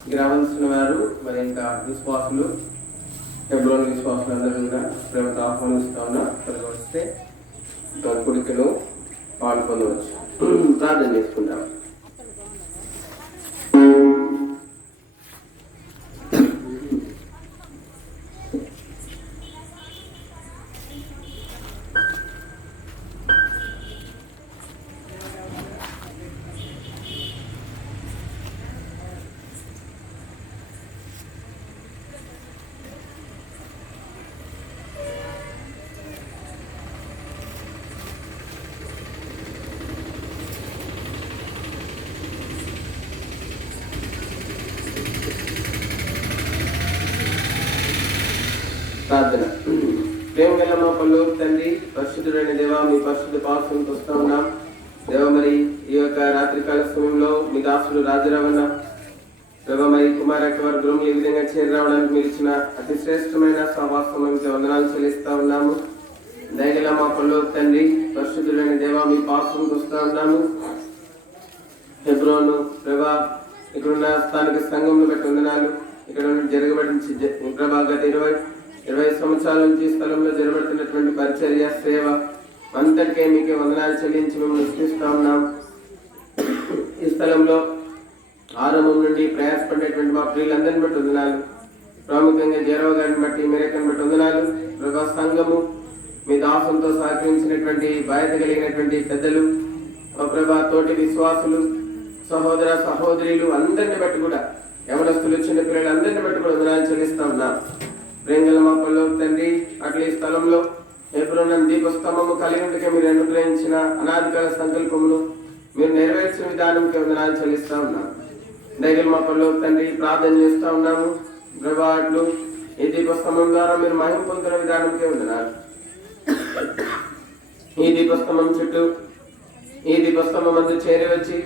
గ్రామస్తుల వారు మరి ఇంకా విశ్వాసులు హెబ్రోన్ విశ్వాసులు అందరూ కూడా ప్రేమతో ఆహ్వానిస్తూ ఉన్నారు. వస్తే కుడికను పాల్గొనవచ్చు. ప్రార్థన చేసుకుంటాం. ప్రార్థన. ప్రేమ గల మా పరలోక తండ్రి, పరిశుద్ధుడైన దేవా, మీ పరిశుద్ధ పాదసన్నిధికి వస్తూ ఉన్నాం. దేవ, మరి ఈ యొక్క రాత్రికాల సమయంలో మీ దాసుడు రాజరావణ దేవ, మరి కుమారక్క వారి గృహంలో ఈ విధంగా చేరరావడానికి మీరు ఇచ్చిన అతి శ్రేష్టమైన సహవాసంకి వందనాలు చెల్లిస్తా ఉన్నాము. దయగల మా పరలోక తండ్రి, పరిశుద్ధుడైన దేవా, మీ పాదసన్నిధికి వస్తూ ఉన్నాము. హెబ్రోను ప్రభా, ఇక్కడున్న స్థానిక సంఘంలో బట్టి వందనాలు. ఇక్కడ జరగబడి ప్రభా గత 20 సంవత్సరాల నుంచి స్థలంలో జరగబడుతున్నటువంటి పరిచర్య సేవ అంతటికే మీకే వందనాలు చెల్లించి మిమ్మల్ని స్తుతిస్తా ఉన్నాం. ఈ స్థలంలో ఆరంభం నుండి ప్రయాసపడేటువంటి మా ప్రియులందరిని బట్టి వందనాలు. ప్రాముఖ్యంగా జయరావు గారిని బట్టి, మేరకని బట్టి వందనాలు. ప్రభా, సంఘము మీ దాసులతో సహకరించినటువంటి బాధ్యత కలిగినటువంటి పెద్దలు, ప్రభా, తోటి విశ్వాసులు, సహోదర సహోదరులు అందరిని బట్టి కూడా, యవనస్తులు, చిన్న పిల్లలు అందరిని బట్టి కూడా వందనాలు చెల్లిస్తా ఉన్నాం. ప్రేంగల మా పరలోక తండ్రి, అట్లా ఈ స్థలంలో హెబ్రోన్ దీపస్తంభము కలిగి ఉంటే మీరు అనుగ్రహించిన అనాదికాల సంకల్పమును మీరు నెరవేర్చిన విధానంకి వందనాలు చెల్లిస్తా ఉన్నాం. దయగల మా పరలోక తండ్రి, ప్రార్థన చేస్తా ఉన్నాము. ప్రభా, అట్లు ఈ దీపస్తంభం ద్వారా మీరు మహిమ పొందుతున్న విధానంకి వందనాలు. ఈ దీపస్తంభం చుట్టూ, ఈ దీపస్తంభం మందు చేరి వచ్చి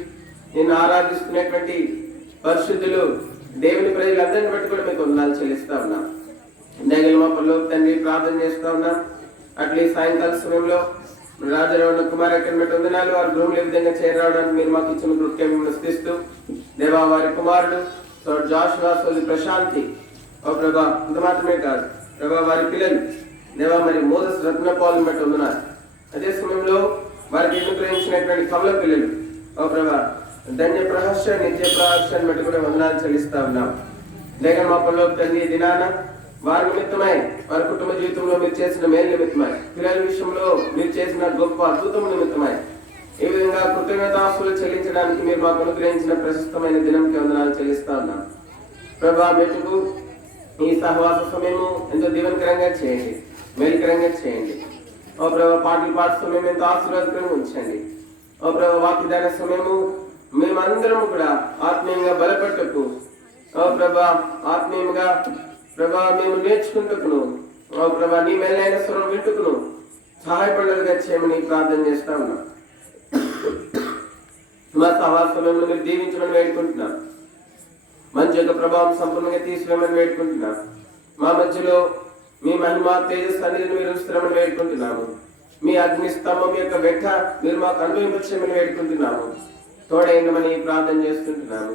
నిన్ను ఆరాధిస్తున్నటువంటి పరిశుద్ధులు దేవుని ప్రజలందరిని బట్టి కూడా మీకు వందనాలు చెల్లిస్తా ఉన్నాం. దయగల మా పరలోక తండ్రి, ప్రార్థన చేస్తా ఉన్నాం. అట్లీ సాయంకాల సమయంలో రాజరావణ కుమారక్కని బట్టి వందనాలు. వారి గృహంలో ఈ విధంగా చేరరావడానికి మీరు మాకు ఇచ్చిన కృత్యం మిమ్మల్ని స్తుతిస్తూ, దేవా, వారి కుమారుడు జాషువా, సోదరి ప్రశాంతి, ఓ ప్రభా, ఇంత మాత్రమే కాదు ప్రభా, వారి పిల్లలు దేవా, మరి మోసస్ రత్నపాలను బట్టి వందనాలు. అదే సమయంలో వారికి అనుగ్రహించినటువంటి కమల పిల్లలు, ఓ ప్రభా, ధన్య ప్రహర్ష, నిత్య ప్రహర్షాన్ని బట్టి కూడా వందనాలు చెల్లిస్తా ఉన్నాం. లేక మా పరలోక తండ్రి, దినాన వారి నిమిత్తమై, వారి కుటుంబ జీవితంలో మీరు చేసిన మేలు నిమిత్తమై, పిల్లల విషయంలో మీరు చేసిన గొప్ప అద్భుతం నిమిత్తమై, ఈ విధంగా కృతజ్ఞతాస్తులు చెల్లించడానికి మీరు మాకు అనుగ్రహించిన ప్రశస్తమైన దినంకి వందనాలు చెల్లిస్తా ఉన్నాం. ప్రభా, మెట్టుకు ఈ సహవాస సమయము ఎంతో దీవెనకరంగా చేయండి, మేలుకరంగా చేయండి. ఓ ప్రభా, పాటలు పాట సమయం ఎంతో ఆశీర్వాదకరంగా ఉంచండి. ఓ ప్రభా, వాక్యదాన సమయము మేమందరము కూడా ఆత్మీయంగా బలపట్టుకు, ఓ ప్రభా, ఆత్మీయంగా ప్రభా మేము నేర్చుకుంటుకును, ఓ ప్రభా, నీ మేలైన స్వరం వింటుకును సహాయపడలుగా చేయమని ప్రార్థన చేస్తా ఉన్నాం. మా సహవాసంలో మీరు దీవించమని వేడుకుంటున్నాం. మంచి యొక్క ప్రభావం సంపూర్ణంగా తీసుకురామని వేడుకుంటున్నాం. మా మధ్యలో మీ మహిమ తేజస్సు అనేది మీరు ఉంచుతామని వేడుకుంటున్నాము. మీ అగ్ని స్తంభం యొక్క వెంట మీరు మాకు అనుభవించమని వేడుకుంటున్నాము. తోడైందమని ప్రార్థన చేస్తుంటున్నాము.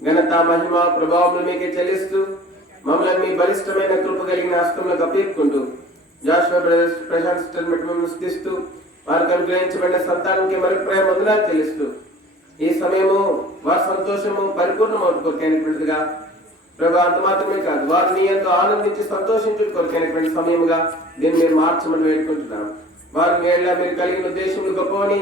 ఘనత, మహిమ, ప్రభావం మీకే చెల్లిస్తూ మమ్మల్ని మీ బలిష్టమైన కృప కలిగిన హస్తంలో కప్పేపుకుంటూ, జాషువా బ్రదర్స్ ప్రశాంత్ మిమ్మల్ని స్తుతిస్తూ, వారికి అనుగ్రహించబడిన సంతానానికి మరొక ప్రేమ వందనాలు చెల్లిస్తూ, ఈ సమయము వారి సంతోషము పరిపూర్ణమవుతు కొరకైనటువంటిదిగా ప్రభా, అంత మాత్రమే కాదు, వారు నీ ఎంతో ఆనందించి సంతోషించు కొరకైనటువంటి సమయముగా దీన్ని మీరు మార్చమని వేడుకుంటున్నాం. వారు వేళ మీరు కలిగిన ఉద్దేశములు గొప్పవని,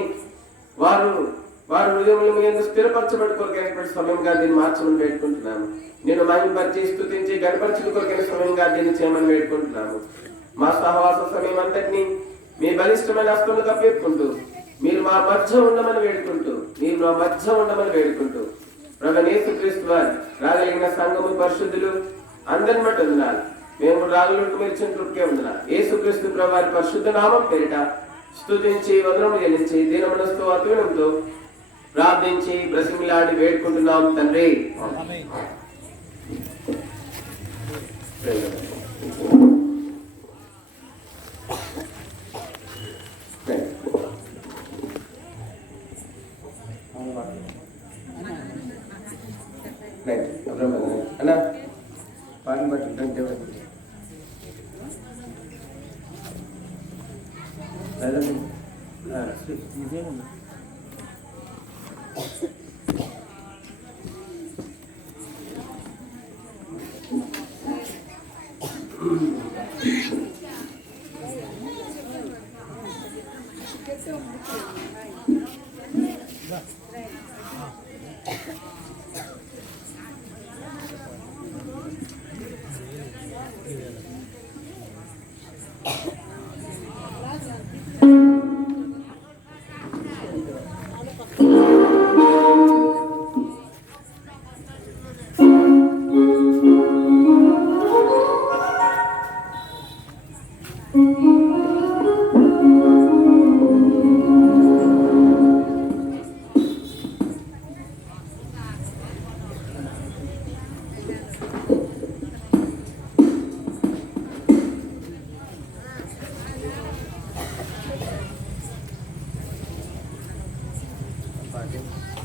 వారి హృదయంలో మీ ఎందుకు స్థిరపరచబడి కొరకైనటువంటి సమయంగా దీన్ని మార్చమని వేడుకుంటున్నాము. నేను మహిమపరిచి, స్తుతించి, గణపరిచి కొరకైన సమయంగా దీన్ని చేయమని వేడుకుంటున్నాము. మా సహవాస సమయం అంతటినీ మీ బలిష్టమైన హస్తంలో కప్పేపుకుంటూ మీరు మా మధ్య ఉండమని వేడుకుంటూ ప్రభు యేసుక్రీస్తు వారు రాగలిగిన సంఘము పరిశుద్ధులు అందరిని బట్టి వందనాలు. మేము రాగలుంటూ మీరు ఇచ్చిన కృపకే వందనాలు. యేసుక్రీస్తు ప్రభు వారి పరిశుద్ధ నామం పేరిట స్తుతించి, వదనము చెల్లించి, దీనమనస్తో అతివినంతో ప్రార్థించి బ్రతిమిలాడి వేడుకుంటున్నాం తండ్రి. Right. అన్నా పాటలు పట్టుంటే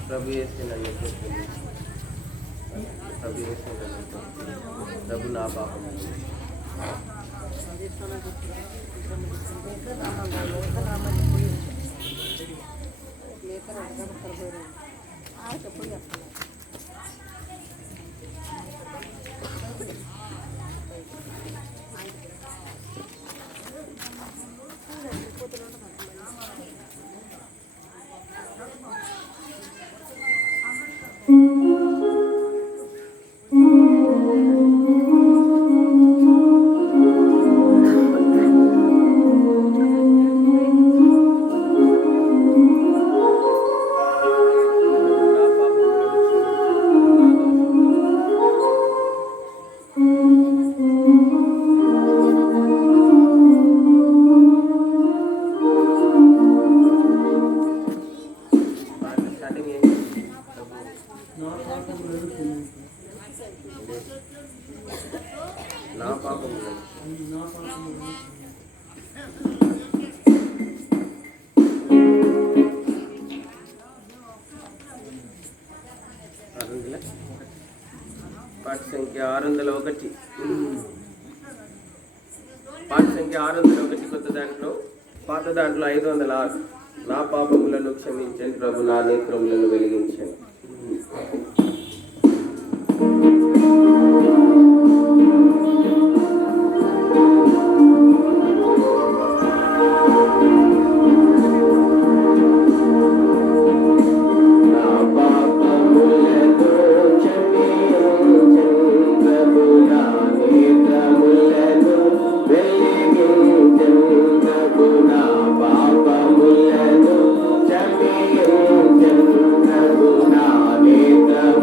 ప్రభు చేసిందని ప్రభు చేసిందని ప్రభు నా పాపం నా పాపం పాట సంఖ్య 601 పాట సంఖ్య 601 కొత్త దాంట్లో పాత దాంట్లో 506 నా పాపములను క్షమించండి ప్రభు నా నేత్రములను వెలిగించండి. Netra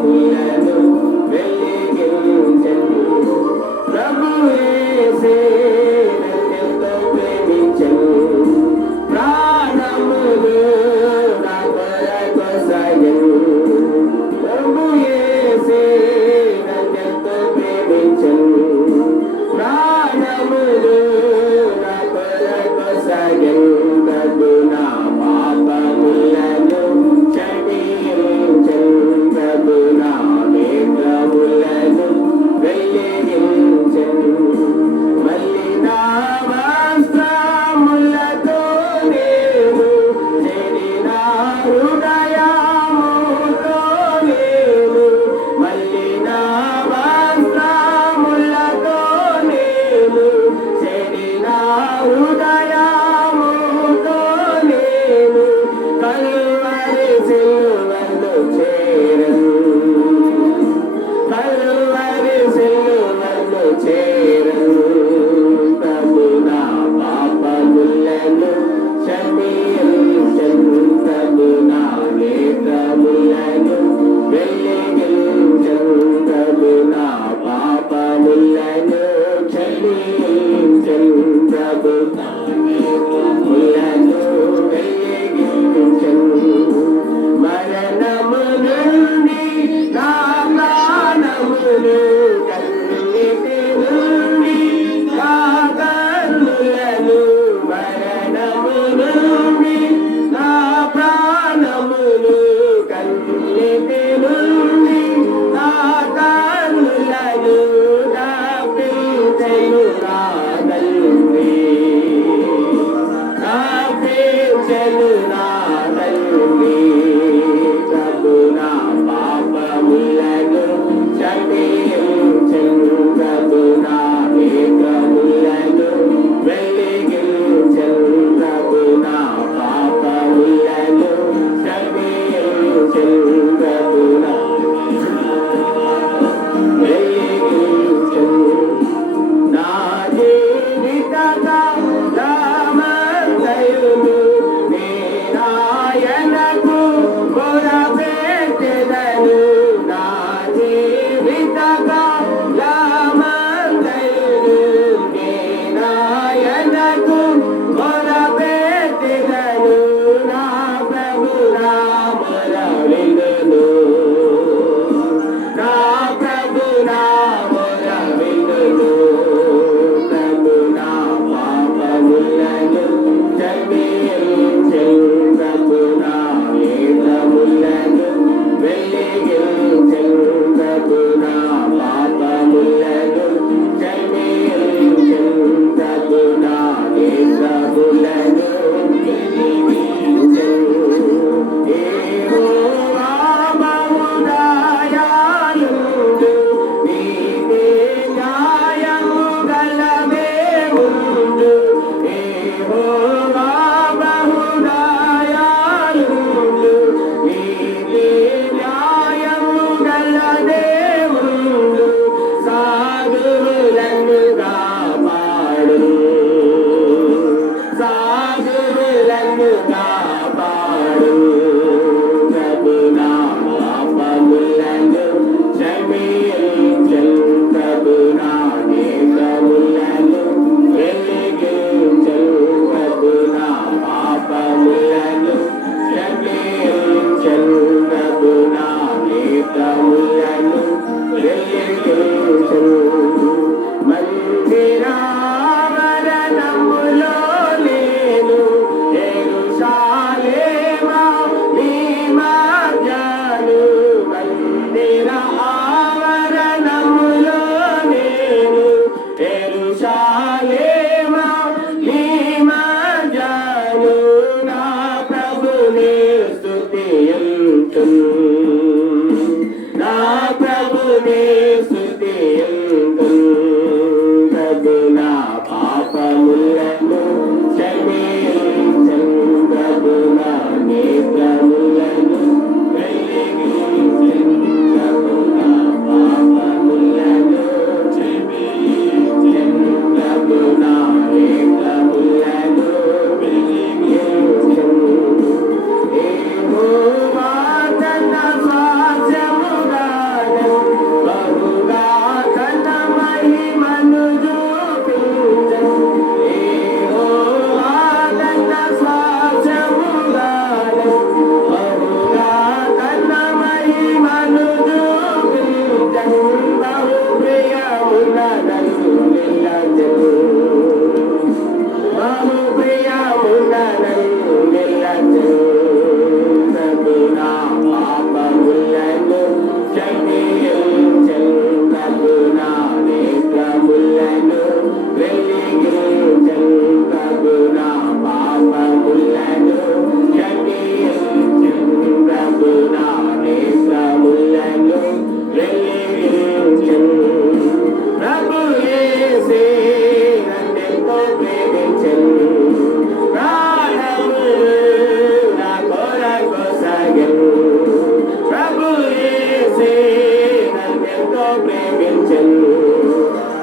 ప్రేమించను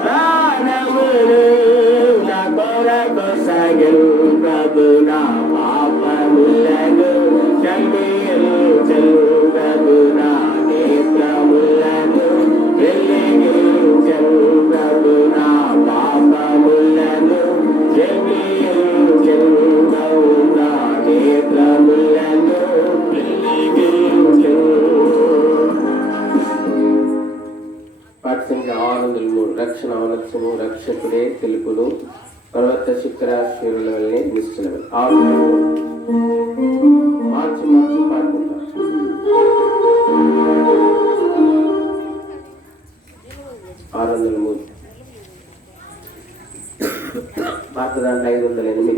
ప్రాణమును నా కొరకు సగలు ప్రభు నా పాపములను క్షమించను ప్రభు నా నేత్రములను వెలిగించను ప్రభు నా పాపములను క్షమించను ప్రభు నా నేత్రములను వెలిగించను. పాఠశాల 603 రక్షణ అవలక్షము రక్షకుడే తెలుపును పర్వత శిఖరాశ్వరుల వల్లే నిశ్చలము. మార్చి పాడుకుంటాం. పాత దాంట్లో 508.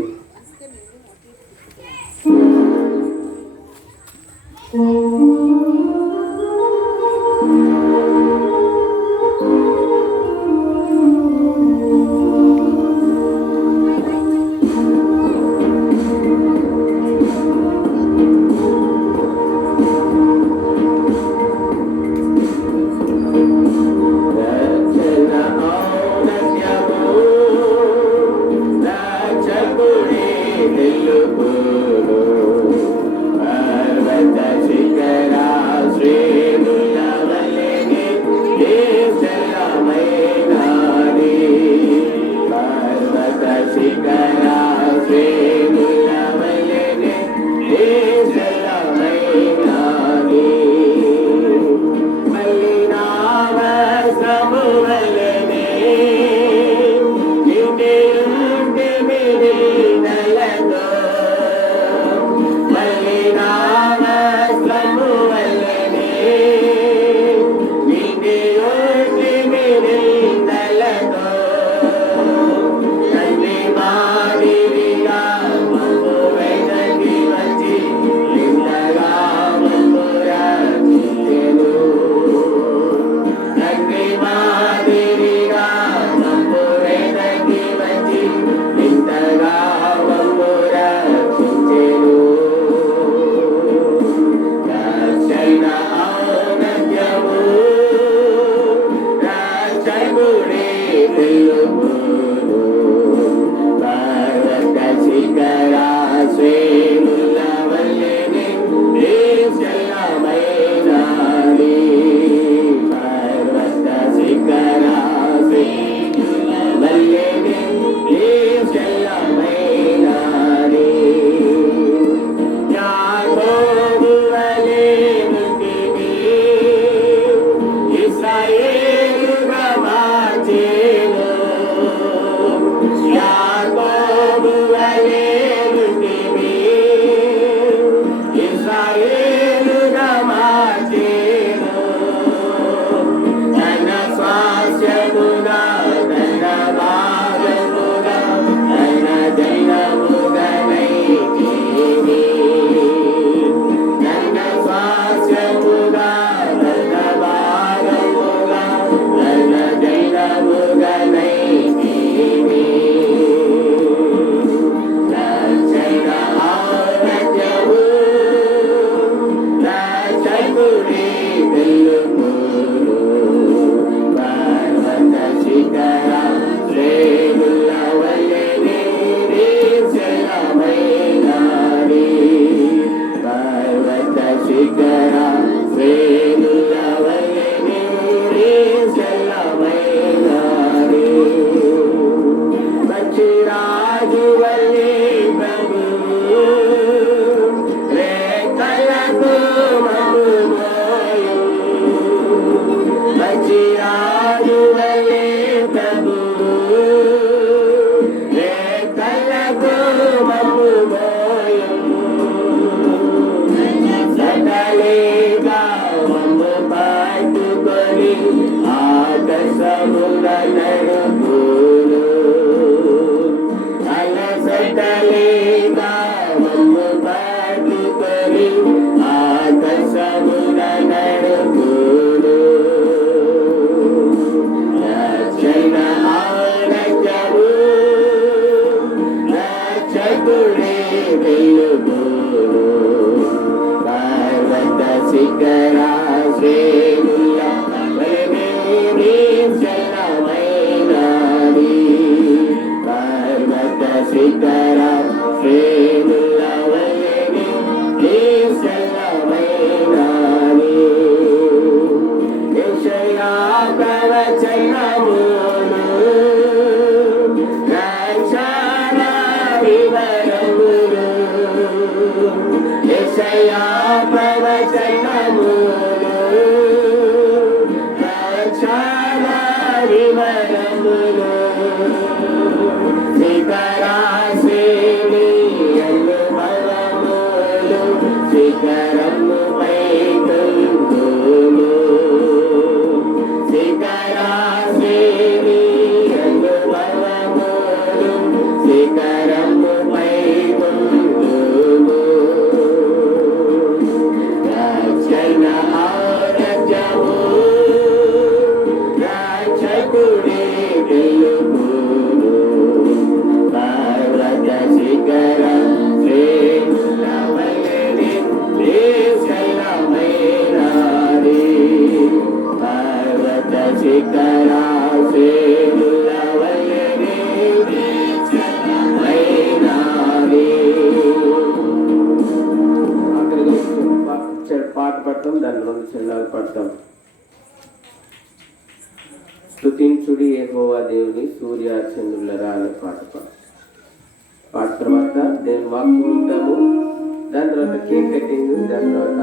పాట పడతాం, దాని రెండు చిన్నాలు పడతాం. స్తుతించుడి యెహోవా దేవుని సూర్య చంద్రులరా అనే పాట తర్వాత దేవుని వాక్యం వింటాము. దాని తర్వాత కేక్ కటింగ్, దాని తర్వాత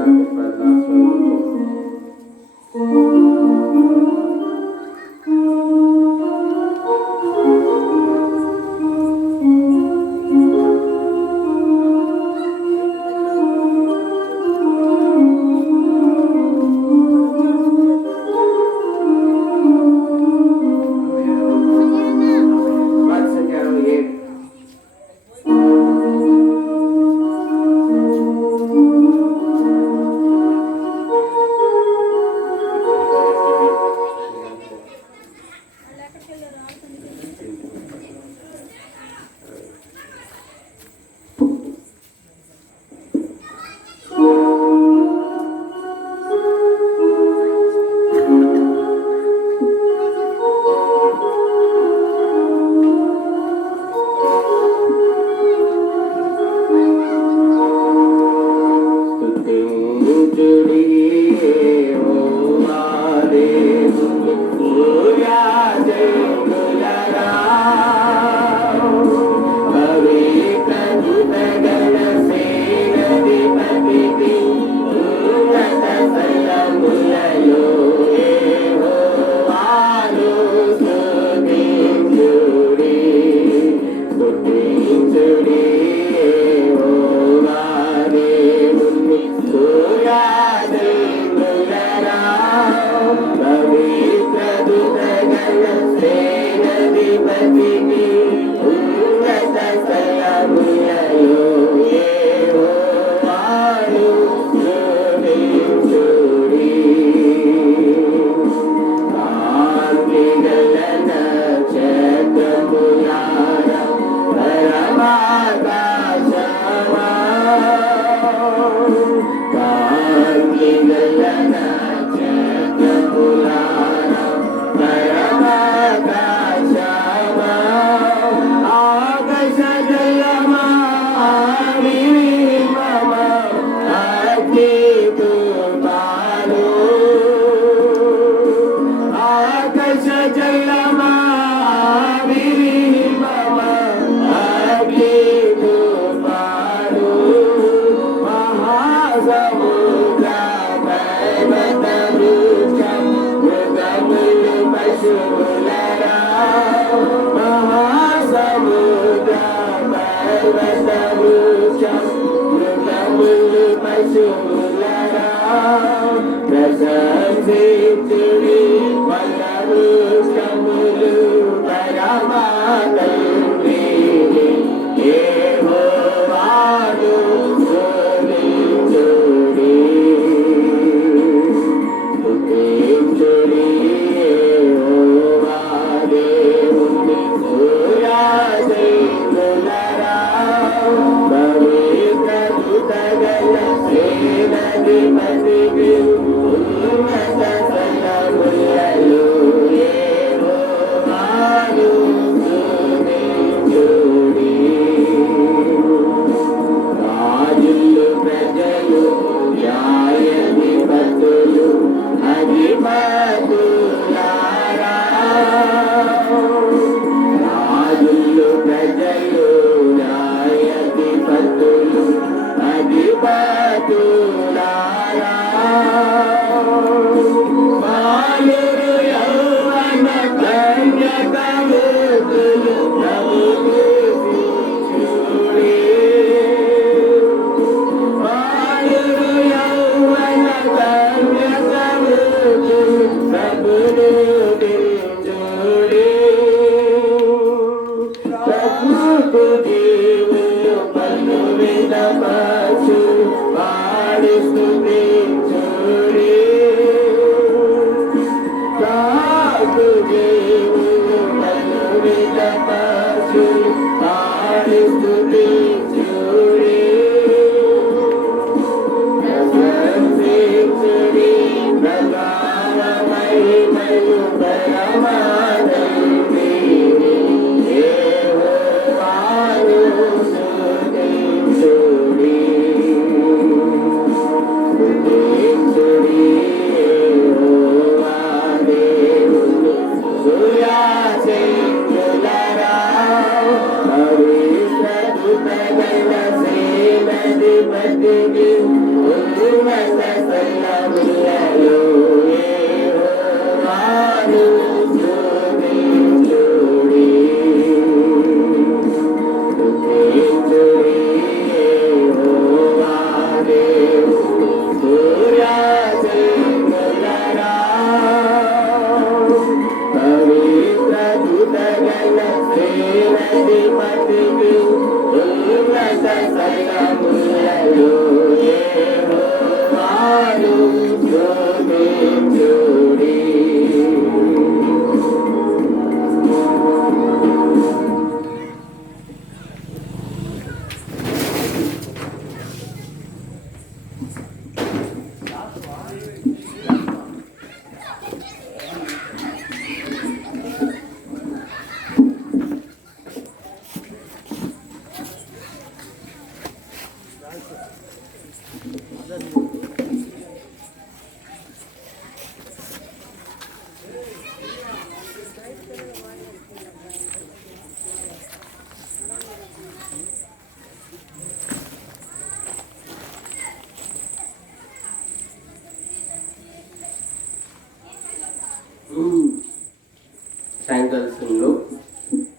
సాయంకాలంలో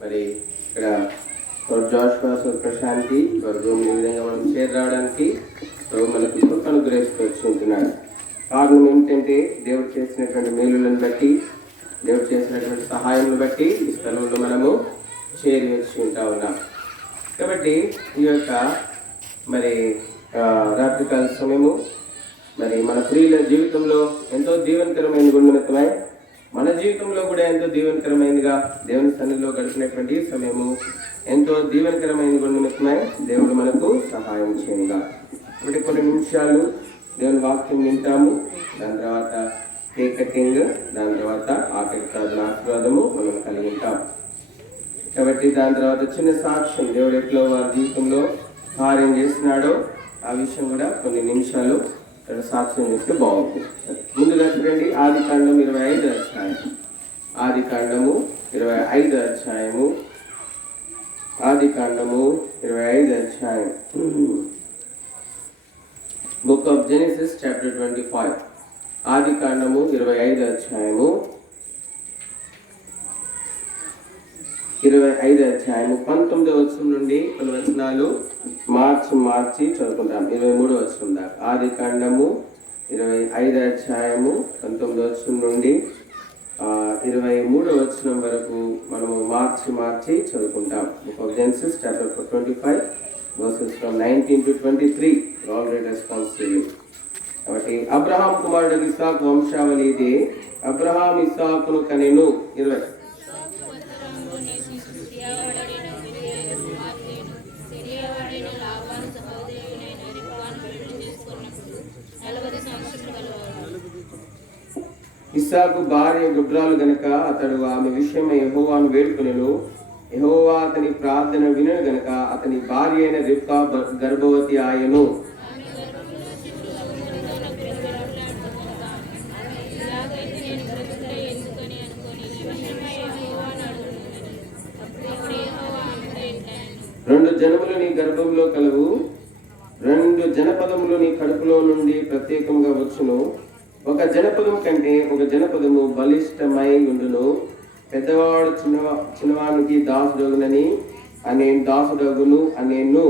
మరి ఇక్కడ జాషువా ప్రశాంతి వర్గం ఈ విధంగా మనం చేరడానికి మనకు కృప అనుగ్రహిస్తూ వచ్చి ఉంటున్నాడు. కారణం ఏమిటంటే దేవుడు చేసినటువంటి మేలులను బట్టి, దేవుడు చేసినటువంటి సహాయాన్ని బట్టి ఈ స్థలంలో మనము చేరి వచ్చి ఉంటా ఉన్నాం. కాబట్టి ఈ యొక్క మరి రాత్రికాల సమయము మరి మన ప్రియుల జీవితంలో ఎంతో దీవెనకరమైన గుణనిమిత్తమై మన జీవితంలో కూడా ఎంతో దీవెనకరమైనదిగా దేవుని సన్నిధిలో గడిపినటువంటి సమయము ఎంతో దీవెనకరమైన గుణనిమిత్తమై దేవుడు మనకు సహాయం చేయంగా. ఇప్పుడు కొన్ని నిమిషాలు దేవుని వాక్యం వింటాము, దాని తర్వాత కేక్ కటింగ్, దాని తర్వాత ఆఖరి ప్రార్థన ఆశీర్వాదము మనం కలిగి ఉంటాం. కాబట్టి దాని తర్వాత చిన్న సాక్ష్యం దేవుడు ఎట్లా వారి జీవితంలో కార్యం చేస్తున్నాడో ఆ విషయం కూడా కొన్ని నిమిషాలు సాక్ష్యం చేస్తే బాగుంటుంది. ముందుగా చూడండి, ఆదికాండం 25 అధ్యాయం. ఆదికాండము 25 అధ్యాయము. ఆదికాండము 25 అధ్యాయం. Book of Genesis chapter 25. ఆదికాండము 25 అధ్యాయము. 25 అధ్యాయము 19వ వచనం నుండి కొన్ని వచనాలు మార్చి చదువుకుంటాం. 23వ వచనం దాకా. ఆదికాండము 25 అధ్యాయము 19వ వచనం నుండి 23వ వచనం వరకు మనము మార్చి చదువుకుంటాం. Book of Genesis chapter 25 verses from 19 to 23. All read responsibly. కాబట్టి అబ్రహాం కుమారుడు ఇస్సాకు వంశావళి ఇదే. అబ్రహాం ఇస్సాకును కనెను. 20 ఇస్సాకు భార్య గుబ్రాలు గనుక అతడు ఆమె విషయమై యెహోవాను వేడుకొనెను. యెహోవా అతని ప్రార్థన వినను గనుక అతని భార్య అయిన రిబ్కా గర్భవతి ఆయను. రెండు జనములు నీ గర్భంలో కలవు, రెండు జనపదములు నీ కడుపులో నుండి ప్రత్యేకంగా వచ్చును. ఒక జనపదము కంటే ఒక జనపదము బలిష్టమై ఉండును. పెద్దవాడు చిన్నవానికి దాసుడగునని నేను దాసుడగును నేను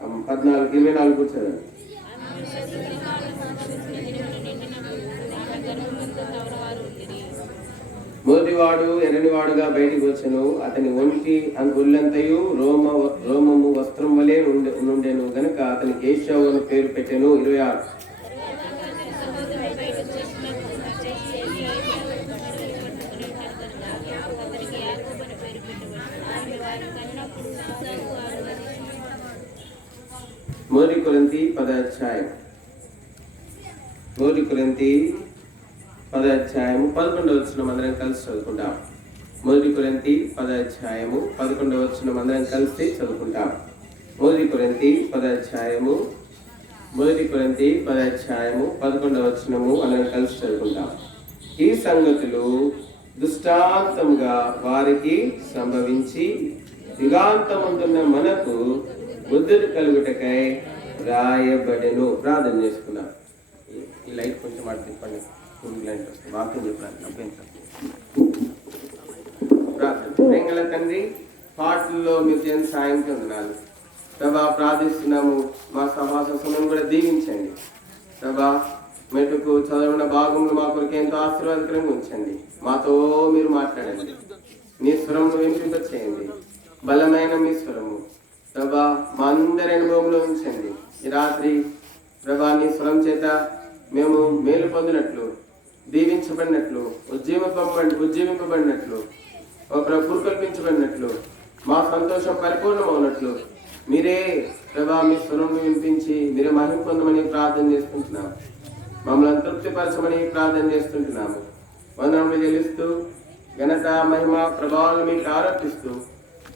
14:24 కూర్చోండి. మొదటివాడు ఎర్రనివాడుగా బయటికి వచ్చెను, అతని ఒంటి ఒళ్ళంతయు రోమము వస్త్రం వలె నుండెను గనుక అతనికి ఏశావు అని పేరు పెట్టెను. 26 మొదటి కొరింథీ 10వ అధ్యాయం 11వ వచనం అందరం కలిసి చదువుకుంటాం. మొదటి కొరింథీ 10వ అధ్యాయము 11వ వచనం అందరం కలిసి చదువుకుంటాం. మొదటి కొరింథీ 10వ అధ్యాయము 11వ వచనము అందరం కలిసి చదువుకుంటాం. ఈ సంగతులు దృష్టాంతముగా వారికి సంభవించి యుగాంతముందున్న మనకు బుద్ధుడు కలుగుటకై రాయబడెను. ప్రార్థన చేసుకున్నాం. ఈ లైట్ కొంచెం అటు తిప్పండి. వాక్యం చెప్పడానికి ప్రార్థన. తండ్రి, పాటల్లో మీరు చేసిన సాయం పొందనాలు ప్రభా. ప్రార్థిస్తున్నాము, మా సహవాస సమయం కూడా దీవించండి ప్రభా. మెటుకు చదవన భాగంలో మా కొరకు ఎంతో ఆశీర్వాదకరంగా ఉంచండి. మాతో మీరు మాట్లాడండి. మీ స్వరమును వినిపింపచేయండి. బలమైన మీ స్వరము ప్రభా మా అందరి అనుభవంలో ఉంచండి. ఈ రాత్రి ప్రభా నీ స్వరం చేత మేము మేలు పొందినట్లు, దీవించబడినట్లు, ఉజ్జీవింపబడినట్లు, పురుకల్పించబడినట్లు, మా సంతోషం పరిపూర్ణమవునట్లు మీరే ప్రభా మీ స్వరం వినిపించి మీరే మహిమ పొందమని ప్రార్థన చేసుకుంటున్నాము. మమ్మల్ని తృప్తిపరచమని ప్రార్థన చేస్తుంటున్నాము. వందనములు చెల్లిస్తూ ఘనత మహిమ ప్రభావాలు మీకు ఆరోపిస్తూ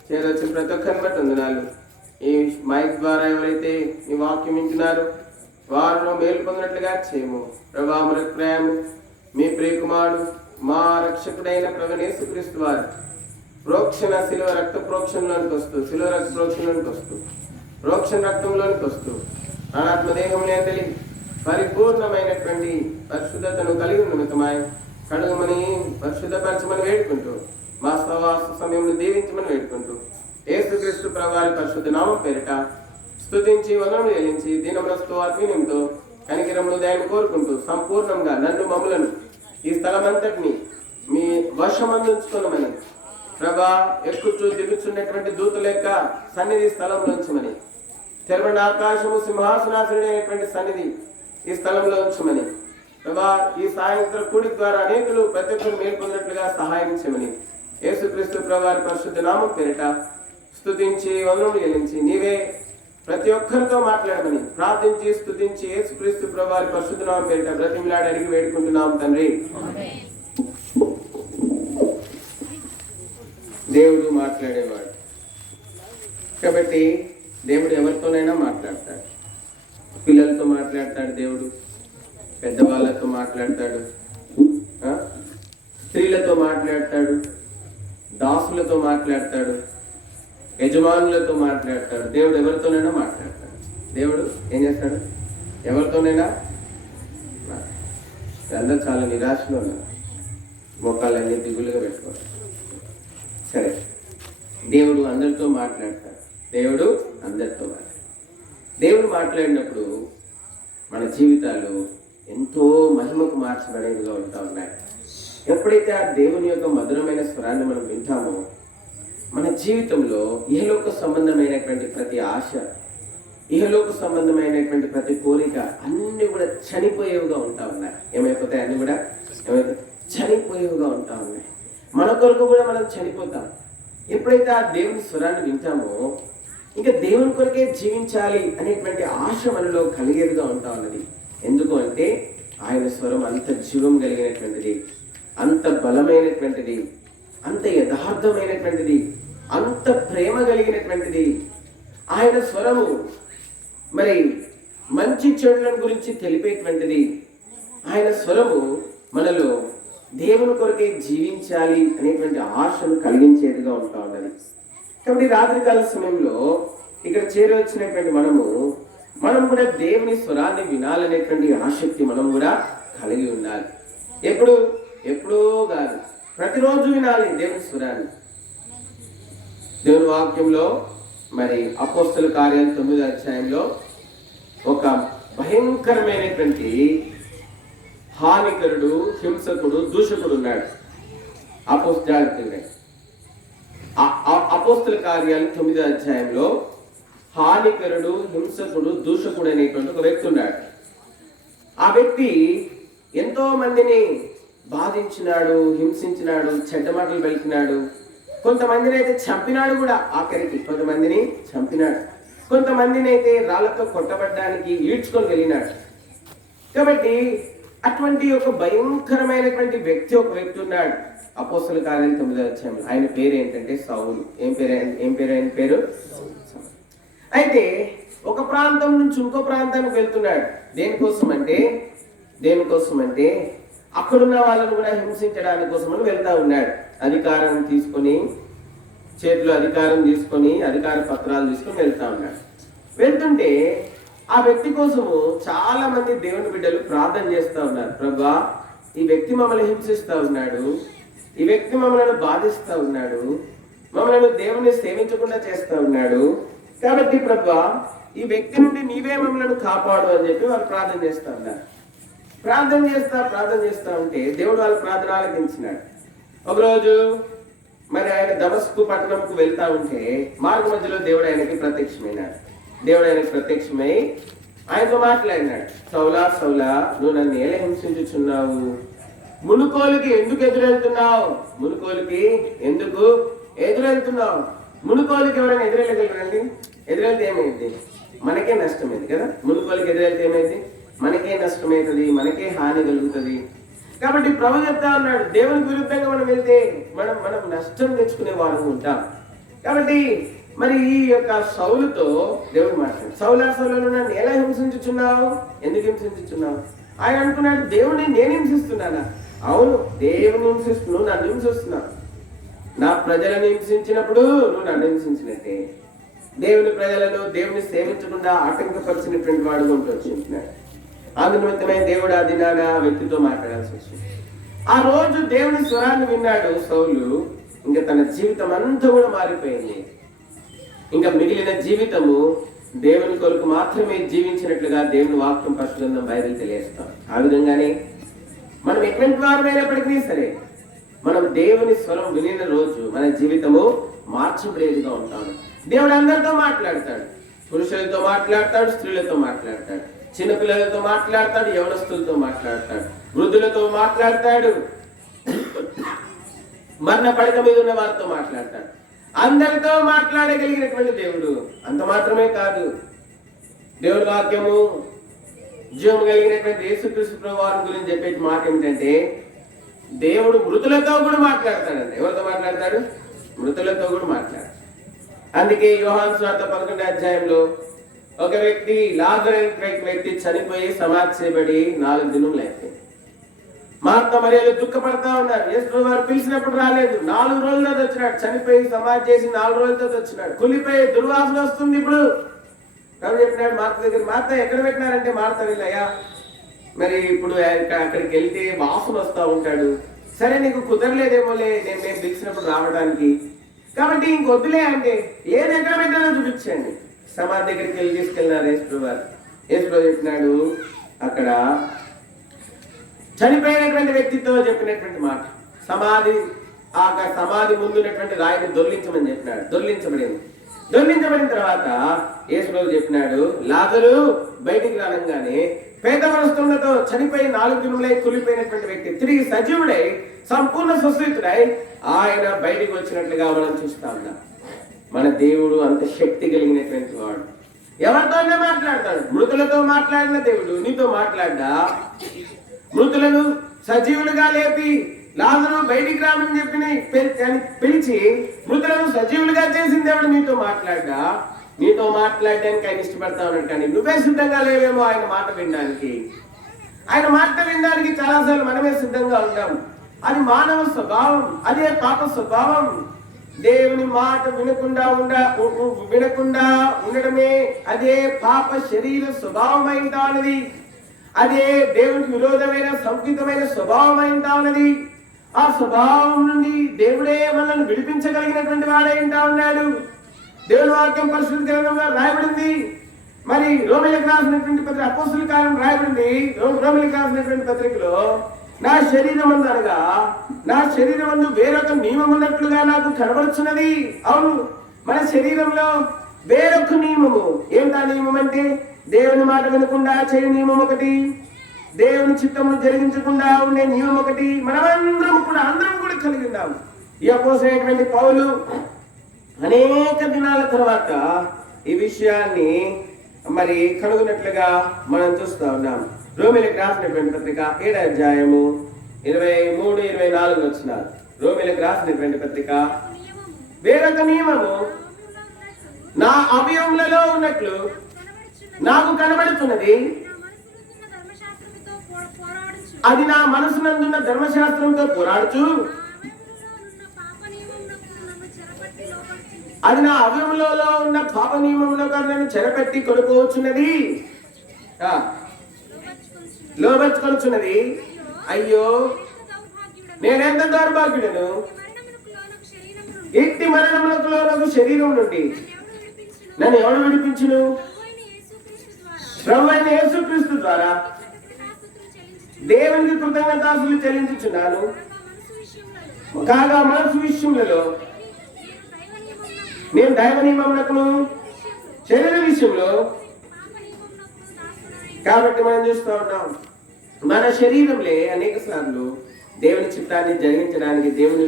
చేరొచ్చిన ప్రతి ఒక్కరిని బట్టి వందనాలు. ఈ మైక్ ద్వారా ఎవరైతే ఈ వాక్యం వింటున్నారో వారిలో మేలు పొందినట్లుగా చేయము ప్రభా. మన ప్రేమ మీ ప్రియకుమారుడు మా రక్షకుడైన ప్రభువైన యేసుక్రీస్తు వారు ప్రోక్షణ శిలువ రక్త ప్రోక్షణలోనికి వస్తూ ప్రోక్షణ రక్తంలోనికి వస్తూ అనాత్మదేహంలో తెలియ పరిపూర్ణమైనటువంటి పరిశుద్ధతను కలిగి ఉన్న మితమాయ కడుగుమని పరిశుద్ధపరచమని వేడుకుంటూ మా సహవాస సమయంలో దీవించమని వేడుకుంటూ యేసుక్రీస్తు ప్రభువారి పరిశుద్ధ నామం పేరిట స్తుతించి వదనము చెల్లించి దీనమనస్తో ఆత్మీయంతో కనికరములు దయను కోరుకుంటూ సంపూర్ణంగా నన్ను మమ్ములను ఈ స్థలమంతటిని మీ వశమందుంచుకున్నామని ప్రభా. ఎక్కుచూ దిగుచున్నటువంటి దూతల యొక్క సన్నిధి స్థలంలో ఉంచమని, తెరవని ఆకాశము సింహాసనాసుడైనటువంటి సన్నిధి ఈ స్థలంలో ఉంచమని ప్రభా. ఈ సాయంత్రం కూడి ద్వారా అనేకులు ప్రతి ఒక్కరు మేలు పొందినట్లుగా సహాయం చేయమని యేసుక్రీస్తు ప్రభువారి పరిశుద్ధ నామం పేరిట స్తుతించి వదనములు చెల్లించి నీవే ప్రతి ఒక్కరితో మాట్లాడమని ప్రార్థించి స్తుతించి యేసుక్రీస్తు ప్రభువారి పరిశుద్ధ నామం పేరిట బ్రతిమిలాడి అడిగి వేడుకుంటున్నాం తండ్రి. దేవుడు మాట్లాడేవాడు కాబట్టి దేవుడు ఎవరితోనైనా మాట్లాడతాడు. పిల్లలతో మాట్లాడతాడు దేవుడు, పెద్దవాళ్ళతో మాట్లాడతాడు, స్త్రీలతో మాట్లాడతాడు, దాసులతో మాట్లాడతాడు, యజమానులతో మాట్లాడతాడు. దేవుడు ఎవరితోనైనా మాట్లాడతాడు. దేవుడు ఏం చేస్తాడు? ఎవరితోనైనా. అందరూ చాలా నిరాశలో ఉన్నారు, మొక్కలన్నీ దిగులుగా పెట్టుకోవాలి. సరే, దేవుడు అందరితో మాట్లాడతాడు. దేవుడు మాట్లాడినప్పుడు మన జీవితాలు ఎంతో మహిమకు మార్చబడేవిగా ఉంటా ఉన్నాయి. ఎప్పుడైతే ఆ దేవుని యొక్క మధురమైన స్వరాన్ని మనం వింటామో మన జీవితంలో ఇహలోక సంబంధమైనటువంటి ప్రతి ఆశ, ఇహలోక సంబంధమైనటువంటి ప్రతి కోరిక అన్ని కూడా చనిపోయేవిగా ఉంటా ఉన్నాయి. ఏమైపోతాయి? అన్ని కూడా చనిపోయేవిగా ఉంటా ఉన్నాయి. మన కొరకు కూడా మనం చనిపోతాం. ఎప్పుడైతే ఆ దేవుని స్వరాన్ని వింటామో ఇంకా దేవుని కొరకే జీవించాలి అనేటువంటి ఆశ మనలో కలిగేదిగా ఉంటా ఉన్నది. ఎందుకు అంటే ఆయన స్వరం అంత జీవం కలిగినటువంటిది, అంత బలమైనటువంటిది, అంత యథార్థమైనటువంటిది, అంత ప్రేమ కలిగినటువంటిది. ఆయన స్వరము మరి మంచి చెడులను గురించి తెలిపేటువంటిది. ఆయన స్వరము మనలో దేవుని కొరకే జీవించాలి అనేటువంటి ఆశను కలిగించేదిగా ఉంటా ఉన్నది. కాబట్టి రాత్రికాల సమయంలో ఇక్కడ చేరవచ్చినటువంటి మనం కూడా దేవుని స్వరాన్ని వినాలనేటువంటి ఆసక్తి మనం కూడా కలిగి ఉండాలి. ఎప్పుడో కాదు, ప్రతిరోజు వినాలి దేవుని స్వరాన్ని. దేవుని వాక్యంలో మరి అపోస్తల కార్యాలు 9వ అధ్యాయంలో ఒక భయంకరమైనటువంటి హానికరుడు, హింసకుడు, దూషకుడు ఉన్నాడు. అపోస్తల కార్యాలు 9వ అధ్యాయంలో హానికరుడు, హింసకుడు, దూషకుడు అనేటువంటి ఒక వ్యక్తి ఉన్నాడు. ఆ వ్యక్తి ఎంతో మందిని బాధించినాడు, హింసించినాడు, చెడ్డ మాటలు పలికినాడు. కొంతమందిని అయితే చంపినాడు కూడా. ఆఖరికి కొంతమందిని చంపినాడు. కొంతమందిని అయితే రాళ్లతో కొట్టబడ్డానికి ఈడ్చుకొని వెళ్ళినాడు. కాబట్టి అటువంటి ఒక భయంకరమైనటువంటి వ్యక్తి ఉన్నాడు అపోస్తల కార్యాలు 9వ అధ్యాయంలో. ఆయన పేరు ఏంటంటే సౌలు. ఏం పేరు ఆయన పేరు? అయితే ఒక ప్రాంతం నుంచి ఇంకో ప్రాంతానికి వెళ్తున్నాడు. దేనికోసం అంటే అక్కడున్న వాళ్ళను కూడా హింసించడానికి కోసమని వెళ్తా ఉన్నాడు. అధికారం తీసుకొని, చేతిలో అధికారం తీసుకొని, అధికార పత్రాలు తీసుకొని వెళ్తా ఉన్నాడు. వెళ్తుంటే ఆ వ్యక్తి కోసము చాలా మంది దేవుని బిడ్డలు ప్రార్థన చేస్తా ఉన్నారు. ప్రభువా, ఈ వ్యక్తి మమ్మల్ని హింసిస్తా ఉన్నాడు, ఈ వ్యక్తి మమ్మల్ని బాధిస్తా ఉన్నాడు, మమ్మల్ని దేవుని సేవించకుండా చేస్తా ఉన్నాడు. కాబట్టి ప్రభువా, ఈ వ్యక్తి నుండి నీవే మమ్మల్ని కాపాడు అని చెప్పి వాళ్ళు ప్రార్థన చేస్తా ఉన్నారు. ప్రార్థన చేస్తా ఉంటే దేవుడు వాళ్ళ ప్రార్థన ఆలకించినాడు. ఒకరోజు మరి ఆయన దమస్కు పట్టణంకు వెళ్తా ఉంటే మార్గ మధ్యలో దేవుడు ఆయనకి ప్రత్యక్షమై ఆయనతో మాట్లాడినాడు. సౌలా సౌలా, నువ్వు నన్ను ఎలా హింసించుచున్నావు? మునుకోలికి ఎందుకు ఎదురెళ్తున్నావు? మునుకోలికి ఎవరైనా ఎదురెళ్ళగలరండి? ఎదురెళ్తే ఏమైంది? మనకే నష్టమైంది కదా. మునుకోలికి ఎదురెళ్తే ఏమైంది? మనకే నష్టమవుతుంది, మనకే హాని కలుగుతుంది. కాబట్టి ప్రభు చెప్తా ఉన్నాడు, దేవునికి విరుద్ధంగా మనం వెళ్తే మనం నష్టం తెచ్చుకునే వారు ఉంటాం. కాబట్టి మరి ఈ యొక్క సౌలుతో దేవుడు మాట్లాడు. సౌలా నన్ను ఎలా హింసించుచున్నావు? ఎందుకు హింసించుచున్నావు? ఆయన అనుకున్నాడు, దేవుడిని నేను హింసిస్తున్నానా? అవును, దేవుని హింసిస్తున్నావు, నన్ను హింసిస్తున్నావు. నా ప్రజలను హింసించినప్పుడు నువ్వు నన్ను హింసించినట్టే. దేవుని ప్రజలను దేవుని సేవించకుండా ఆటంకపరిచినటువంటి వాడుగా ఉంటున్నాడు. అందు నిమిత్తమే దేవుడు ఆ దినాన వ్యక్తితో మాట్లాడాల్సి వచ్చింది. ఆ రోజు దేవుని స్వరాన్ని విన్నాడు సౌలు. ఇంకా తన జీవితం అంతా కూడా మారిపోయింది. ఇంకా మిగిలిన జీవితము దేవుని కొరకు మాత్రమే జీవించినట్లుగా దేవుని వాక్యం పరిశుద్ధ బైబిల్ తెలియజేస్తాం. ఆ విధంగానే మనం ఎటువంటి వారమైనప్పటికీ సరే, మనం దేవుని స్వరం వినిన రోజు మన జీవితము మార్చబడేదిగా ఉంటాము. దేవుడు అందరితో మాట్లాడతాడు. పురుషులతో మాట్లాడతాడు, స్త్రీలతో మాట్లాడతాడు, చిన్నపిల్లలతో మాట్లాడతాడు, యవనస్తులతో మాట్లాడతాడు, వృద్ధులతో మాట్లాడతాడు, మరణ పడక మీద ఉన్న వారితో మాట్లాడతాడు. అందరితో మాట్లాడగలిగినటువంటి దేవుడు. అంత మాత్రమే కాదు, దేవుడి వాక్యము జీవము కలిగినటువంటి యేసుక్రీస్తు ప్రభువారి గురించి చెప్పే మాట ఏమిటంటే, దేవుడు మృతులతో కూడా మాట్లాడతాడండి. ఎవరితో మాట్లాడతాడు? మృతులతో కూడా మాట్లాడతాడు. అందుకే యోహాను సువార్త 11వ అధ్యాయంలో ఒక వ్యక్తి, లాజరు వ్యక్తి చనిపోయి సమాధి చేయబడి 4 దినములు అయిపోయింది. మార్త మరియలు దుఃఖపడతా ఉన్నారు. యేసు వారు పిలిచినప్పుడు రాలేదు. 4 రోజులతో వచ్చినాడు. చనిపోయి సమాధి చేసి 4 రోజులతో వచ్చినాడు. కులిపోయి దుర్వాసన వస్తుంది. ఇప్పుడు ప్రభు చెప్పినాడు మార్త దగ్గర, మార్త ఎక్కడ పెట్టినారంటే, మార్త వీళ్ళయ్యా మరి ఇప్పుడు అక్కడికి వెళ్తే వాసన వస్తూ ఉంటాడు. సరే, నీకు కుదరలేదేమోలే నేను పిలిచినప్పుడు రావడానికి, కాబట్టి ఇంకొద్దులే అంటే, ఏది ఎక్కడ పెట్టాలో చూపించండి. సమాధి దగ్గరికి వెళ్ళి తీసుకెళ్ళినారు యేసుప్రభు. యేసుప్రభు చెప్పినాడు అక్కడ చనిపోయినటువంటి వ్యక్తితో చెప్పినటువంటి మాట, సమాధి ముందున్నటువంటి రాయిని దొర్లించమని చెప్పినాడు. దొర్లించబడిన తర్వాత యేసుప్రభు చెప్పినాడు, లాజరు బయటికి రానంగానే పేద మనస్సులతో చనిపోయి 4 దినములై కులిపోయినటువంటి వ్యక్తి తిరిగి సజీవుడై సంపూర్ణ సుస్థితుడై ఆయన బయటికి వచ్చినట్లుగా మనం చూస్తా ఉన్నాం. మన దేవుడు అంత శక్తి కలిగినటువంటి వాడు. ఎవరితోనే మాట్లాడతాడు. మృతులతో మాట్లాడిన దేవుడు నీతో మాట్లాడ్డా? మృతులను సజీవులుగా లేపి లాజరు బయటికి రామని చెప్పి పిలిచి మృతులను సజీవులుగా చేసిన దేవుడు నీతో మాట్లాడ్డా? నీతో మాట్లాడడానికి ఆయన ఇష్టపడతా ఉన్నాడు. కానీ నువ్వే సిద్ధంగా లేవేమో ఆయన మాట వినడానికి. ఆయన మాట వినడానికి చాలాసార్లు మనమే సిద్ధంగా ఉంటాం. అది మానవ స్వభావం, అదే పాప స్వభావం. దేవుని మాట వినకుండా ఉండడమే అదే పాప శరీర స్వభావం అయితా ఉన్నది. అదే దేవునికి విరోధమైన సంకుచితమైన స్వభావం అయితా ఉన్నది. ఆ స్వభావం నుండి దేవుడే మనల్ని విడిపించగలిగినటువంటి వాడే ఉంటా ఉన్నాడు. దేవుని వాక్యం పరిశుద్ధ గ్రంథంలో రాయబడింది. మరి రోమిలకు రాసినటువంటి పత్రిక అపోస్తుల కార్యం రాయబడింది. రోమిలకు రాసినటువంటి పత్రికలో నా శరీరం అందు అనగా నా శరీరం అందు వేరొక నియమం ఉన్నట్లుగా నాకు కనబడుచున్నది. అవును, మన శరీరంలో వేరొక నియమము. ఏమిటా నియమం అంటే దేవుని మాట వినకుండా చేయ నియమం ఒకటి, దేవుని చిత్తమును జరిగించకుండా ఉండే నియమం ఒకటి. అందరం కూడా కలిగి ఉన్నాము. ఈ అపోసైనటువంటి పౌలు అనేక దినాల తర్వాత ఈ విషయాన్ని మరి కనుగొన్నట్లుగా మనం చూస్తా ఉన్నాం. రోమిలకు రాసినటువంటి పత్రిక 7వ అధ్యాయము 23-24 వచనాలు. రోమిలకు రాసినటువంటి పత్రిక వేరొక నియమము నా అవయవములలో ఉన్నట్లు నాకు కనబడుతున్నది, అది నా మనసునందున్న ధర్మశాస్త్రంతో పోరాడుచు అది నా అవయములలో ఉన్న పాప నియమంలో నన్ను చెరపెట్టి కొనుకోవచ్చున్నది, లోబర్చుకొనుచున్నది. అయ్యో, నేనెంత దౌర్భాగ్యుడను! ఇట్టి మరణములకు లోనగు శరీరం నుండి నన్ను ఎవడు విడిపించును? ప్రభువైన యేసుక్రీస్తు ద్వారా దేవునికి కృతజ్ఞతాస్తుతులు చెల్లించుచున్నాను. కాగా మనసు విషయములలో నేను దైవ నియమమునకును శరీర విషయంలో. కాబట్టి మనం చూస్తూ ఉన్నాం, మన శరీరంలో అనేక సార్లు దేవుని చిత్తాన్ని జరిగించడానికి, దేవుని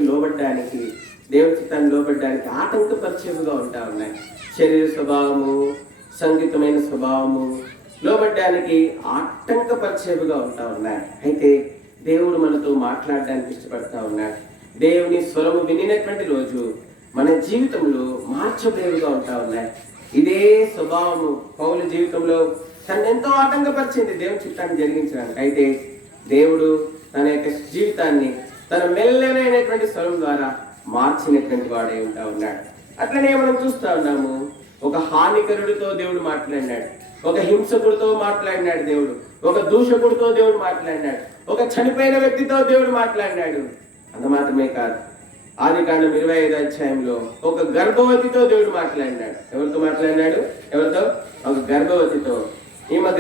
చిత్తాన్ని లోబడ్డానికి ఆటంకపరిచేవిగా ఉంటా ఉన్నాయి. శరీర స్వభావము, సంగీతమైన స్వభావము లోబడ్డానికి ఆటంకపరిచేవిగా ఉంటా ఉన్నాయి. అయితే దేవుడు మనతో మాట్లాడడానికి ఇష్టపడతా ఉన్నాడు. దేవుని స్వరము వినినటువంటి రోజు మన జీవితంలో మార్చబేరుగా ఉంటా ఉన్నాయి. ఇదే స్వభావము పౌలు జీవితంలో తను ఎంతో ఆటంకపరిచింది దేవుని చిత్తాన్ని జరిగించడానికి. అయితే దేవుడు తన యొక్క జీవితాన్ని తన మెల్లనైనటువంటి స్వరం ద్వారా మార్చినటువంటి వాడే ఉంటా ఉన్నాడు. అట్లనే మనం చూస్తా ఉన్నాము, ఒక హానికరుడితో దేవుడు మాట్లాడినాడు, ఒక హింసకుడితో మాట్లాడినాడు దేవుడు, ఒక దూషకుడితో దేవుడు మాట్లాడినాడు, ఒక చనిపోయిన వ్యక్తితో దేవుడు మాట్లాడినాడు. అంత మాత్రమే కాదు, ఆదికాండం 25వ అధ్యాయంలో ఒక గర్భవతితో దేవుడు మాట్లాడినాడు. ఎవరితో మాట్లాడినాడు? ఎవరితో? ఒక గర్భవతితో. ఈమె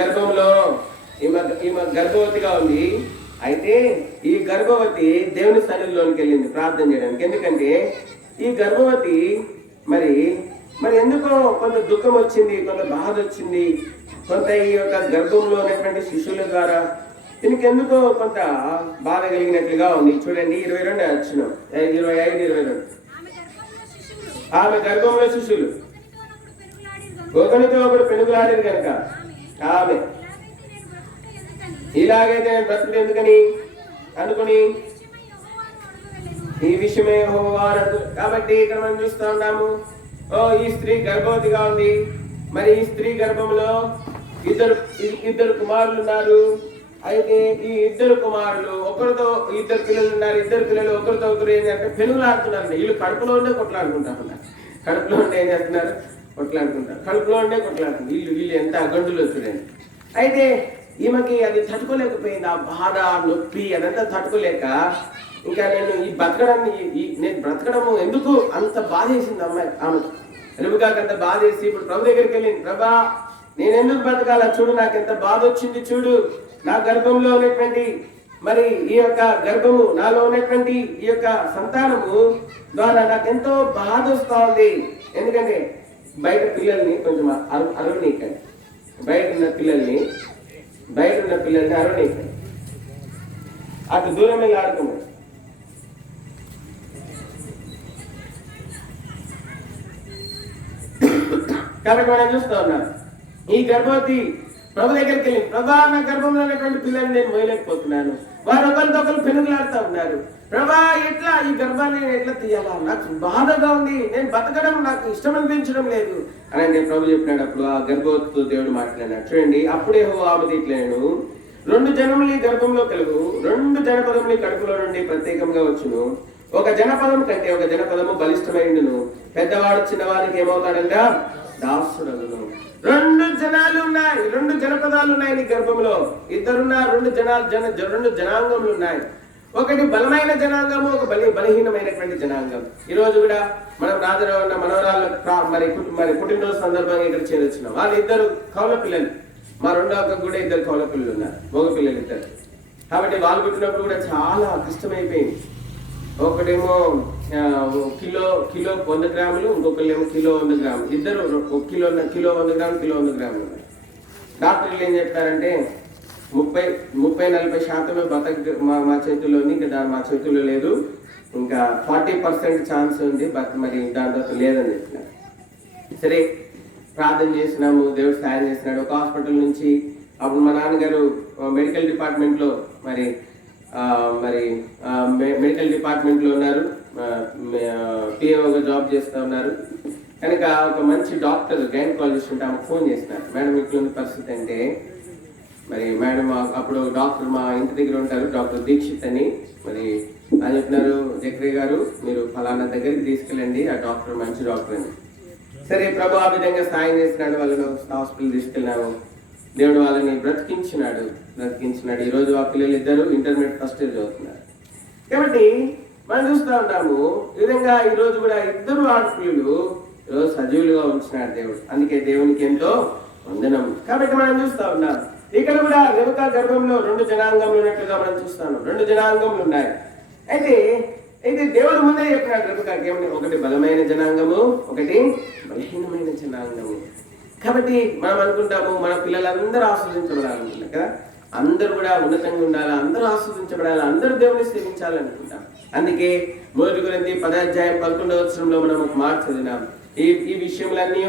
గర్భవతిగా ఉంది. అయితే ఈ గర్భవతి దేవుని సన్నిధిలోనికి వెళ్ళింది ప్రార్థన చేయడానికి. ఎందుకంటే ఈ గర్భవతి మరి ఎందుకో కొంత దుఃఖం వచ్చింది, కొంత బాధ వచ్చింది, కొంత ఈ యొక్క గర్భంలో ఉన్నటువంటి శిశువుల ద్వారా దీనికి ఎందుకో కొంత బాధ కలిగినట్లుగా ఉంది. చూడండి 22 వచ్చిన 25-22. ఆమె గర్భంలో శిశువులు ఒకరితో ఒకరు పెనుగులాడారు కనుక ఆమె ఇలాగైతే నేను బ్రతుకుడు ఎందుకని అనుకుని ఈ విషయమే యెహోవాను. కాబట్టి ఇక్కడ మనం చూస్తూ ఉన్నాము, ఈ స్త్రీ గర్భవతిగా ఉంది. మరి ఈ స్త్రీ గర్భంలో ఇద్దరు కుమారులు ఉన్నారు. అయితే ఈ ఇద్దరు కుమారులు ఒకరితో ఇద్దరు పిల్లలు ఉన్నారు. ఇద్దరు పిల్లలు ఒకరితో ఒకరు ఏంటంటే పెనుగులాడుతున్నారు. వీళ్ళు కడుపులో ఉండే కొట్లాడుకుంటా ఉన్నారు. కడుపులో ఉండే ఏం చేస్తున్నారు? కొట్లాడుకుంటారు. కడుపులో ఉండే కొట్లాడుతున్నారు. వీళ్ళు ఎంత అగండులో చూడండి. అయితే ఈమెకి అది తట్టుకోలేకపోయింది. ఆ బాధ, నొప్పి అదంతా తట్టుకోలేక ఇంకా నేను బ్రతకడము ఎందుకు అంత బాధ వేసింది ఆమె రెబెక్కాకి అంత బాధ వేసి ఇప్పుడు ప్రభు దగ్గరికి వెళ్ళింది. ప్రభా, నేను ఎందుకు బ్రతకాల? చూడు, నాకు ఎంత బాధ వచ్చింది. చూడు, నా గర్భంలో ఉన్నటువంటి మరి ఈ యొక్క గర్భము, నాలో ఉన్నటువంటి ఈ యొక్క సంతానము ద్వారా నాకు ఎంతో బాధ వస్తూ ఉంది. ఎందుకంటే బయట పిల్లల్ని కొంచెం అరవనీకండి, బయట ఉన్న పిల్లల్ని అరవనీకండి, అటు దూరం వెళ్ళి ఆడుకున్నాడు. కాబట్టి మనం చూస్తూ ఉన్నాం, ఈ గర్భవతి ప్రభు దగ్గరికి వెళ్ళి, ప్రభా, నా గర్భంలో ఉన్నటువంటి పిల్లల్ని నేను మోయలేకపోతున్నాను, వారు ఒకరితో ఒకరు పెనుగులాడుతూ ఉన్నారు. ప్రభా, ఎట్లా ఈ గర్భాన్ని నేను ఎట్లా తీయాలా? నాకు బాధగా ఉంది, నేను బతకడం నాకు ఇష్టం అనిపించడం లేదు అని అంటే ప్రభు చెప్పినాడు. అప్పుడు ఆ గర్భవతితో దేవుడు మాట్లాడినాడు. చూడండి, అప్పుడే ఆమె ఇట్లేను, 2 జనములు ఈ గర్భంలో కలుగు, 2 జనపదములు కడుపులో నుండి ప్రత్యేకంగా వచ్చును. ఒక జనపదం కంటే ఒక జనపదము బలిష్టమైండును. పెద్దవాడు చిన్నవాడికి ఏమవుతాడంట? దాసుడగును. 2 జనాలు ఉన్నాయి, 2 జనపదాలు ఉన్నాయి నీ గర్భంలో. ఇద్దరున్నారు, 2 జనాంగములు ఉన్నాయి. ఒకటి బలమైన జనాంగము, ఒక బలహీనమైనటువంటి జనాంగం. ఈ రోజు కూడా మనం రాజరావు ఉన్న మనవరాళ్ళ మరి పుట్టినరోజు సందర్భంగా ఇక్కడ చేరొచ్చినాం. వాళ్ళు ఇద్దరు కౌల పిల్లలు. మా రెండో అక్క కూడా ఇద్దరు కౌల పిల్లలు ఉన్నారు, మగ పిల్లలు ఇద్దరు. కాబట్టి వాళ్ళు పుట్టినప్పుడు కూడా చాలా కష్టమైపోయింది. ఒకటేమో కిలో 100 గ్రాములు, ఇంకొకళ్ళేమో కిలో 100 గ్రాములు. ఇద్దరు కిలో 100 గ్రాములు, కిలో 100 గ్రాములు ఉన్నాయి. డాక్టర్లు ఏం చెప్తారంటే 30-40% బతక మా చేతుల్లో ఉంది, ఇంకా మా చేతుల్లో లేదు, ఇంకా 40% ఛాన్స్ ఉంది, మరి దాని తర్వాత లేదని చెప్పినారు. సరే ప్రార్థన చేసినాము, దేవుడు సాయం చేసినాడు. ఒక హాస్పిటల్ నుంచి అప్పుడు మా నాన్నగారు మెడికల్ డిపార్ట్మెంట్లో మెడికల్ డిపార్ట్మెంట్లో ఉన్నారు, పిఏఓగా జాబ్ చేస్తూ ఉన్నారు. కనుక ఒక మంచి డాక్టర్ గైనకాలజిస్ట్ ఉంటే ఆమెకు ఫోన్ చేసినారు. మేడం ఇట్లుంది పరిస్థితి అంటే, మరి మేడం అప్పుడు డాక్టర్ మా ఇంటి దగ్గర ఉంటారు, డాక్టర్ దీక్షిత్ అని. మరి ఆయన చెప్పినారు, జక్రీ గారు మీరు ఫలానా దగ్గరికి తీసుకెళ్ళండి, ఆ డాక్టర్ మంచి డాక్టర్ అని. సరే ప్రభు ఆ విధంగా సాయం చేసినాడు. వాళ్ళను హాస్పిటల్ తీసుకెళ్ళినాము. దేవుడు వాళ్ళని బ్రతికించినాడు. ఈరోజు ఆ పిల్లలు ఇద్దరు ఇంటర్మీడియట్ ఫస్ట్ ఇయర్ చదువుతున్నారు. కాబట్టి మనం చూస్తూ ఉంటాము ఈ విధంగా ఈరోజు కూడా ఇద్దరు ఆడపిల్లలు ఈరోజు సజీవులుగా ఉంచినాడు దేవుడు. అందుకే దేవునికి ఎంతో వందనం. కాబట్టి మనం చూస్తూ ఉన్నాం ఇక్కడ కూడా రెబెకా గర్భంలో 2 జనాంగములు ఉన్నట్లుగా మనం చూస్తాము. 2 జనాంగములు ఉన్నాయి. అయితే దేవుడు ముందే చెప్పినాడు రెబెకాకి ఏమని, ఒకటి బలమైన జనాంగము, ఒకటి బలహీనమైన జనాంగము. కాబట్టి మనం అనుకుంటాము మన పిల్లలందరూ ఆస్వాదించబడాలనుకుంటాం కదా, అందరూ కూడా ఉన్నతంగా ఉండాలా, అందరూ ఆస్వాదించబడాలి, అందరూ దేవుని సేవించాలనుకుంటాం. అందుకే 1 కొరింథీ 10:11 మనం ఒక మాట చదివినాం. ఈ విషయములన్నీ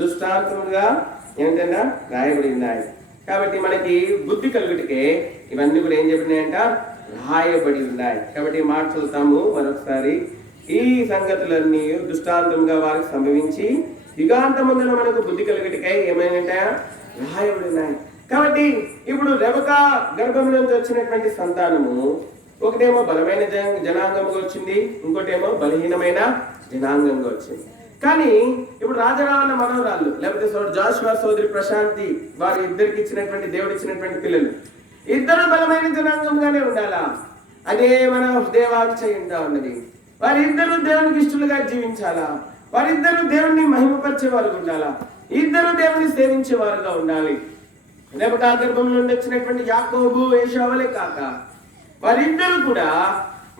దృష్టాంతములుగా ఏంటంటే రాయబడి ఉన్నాయి. కాబట్టి మనకి బుద్ధి కలుగుటకే ఇవన్నీ కూడా ఏం చెప్పినాయంట, రాయబడి ఉన్నాయి. కాబట్టి మాట చదువుతాము మరొకసారి. ఈ సంగతులన్నీ దృష్టాంతంగా వారికి సంభవించి యుగాంతముందున మనకు బుద్ధి కలుగుటకై ఏమైనా రాయబడి ఉన్నాయి. కాబట్టి ఇప్పుడు రెబెకా గర్భం నుంచి వచ్చినటువంటి సంతానము ఒకటేమో బలమైన జనాంగంగా వచ్చింది, ఇంకోటేమో బలహీనమైన జనాంగంగా వచ్చింది. కానీ ఇప్పుడు రాజరావణ మనవరాళ్ళు లేకపోతే జాషువా సోదరి ప్రశాంతి వారి ఇద్దరికి ఇచ్చినటువంటి దేవుడు ఇచ్చినటువంటి పిల్లలు ఇద్దరు బలమైన జనాంగంగానే ఉండాలా, అదే మన దేవాక్ష ఉంటా ఉన్నది. వారిద్దరూ దేవునికి ఇష్టలుగా జీవించాలా, వారిద్దరూ దేవుణ్ణి మహిమపరిచేవారుగా ఉండాలా, ఇద్దరు దేవుని సేవించేవారుగా ఉండాలి. రెబెకా గర్భం నుండి వచ్చినటువంటి యాకోబు ఏశావులే కాక వారిద్దరూ కూడా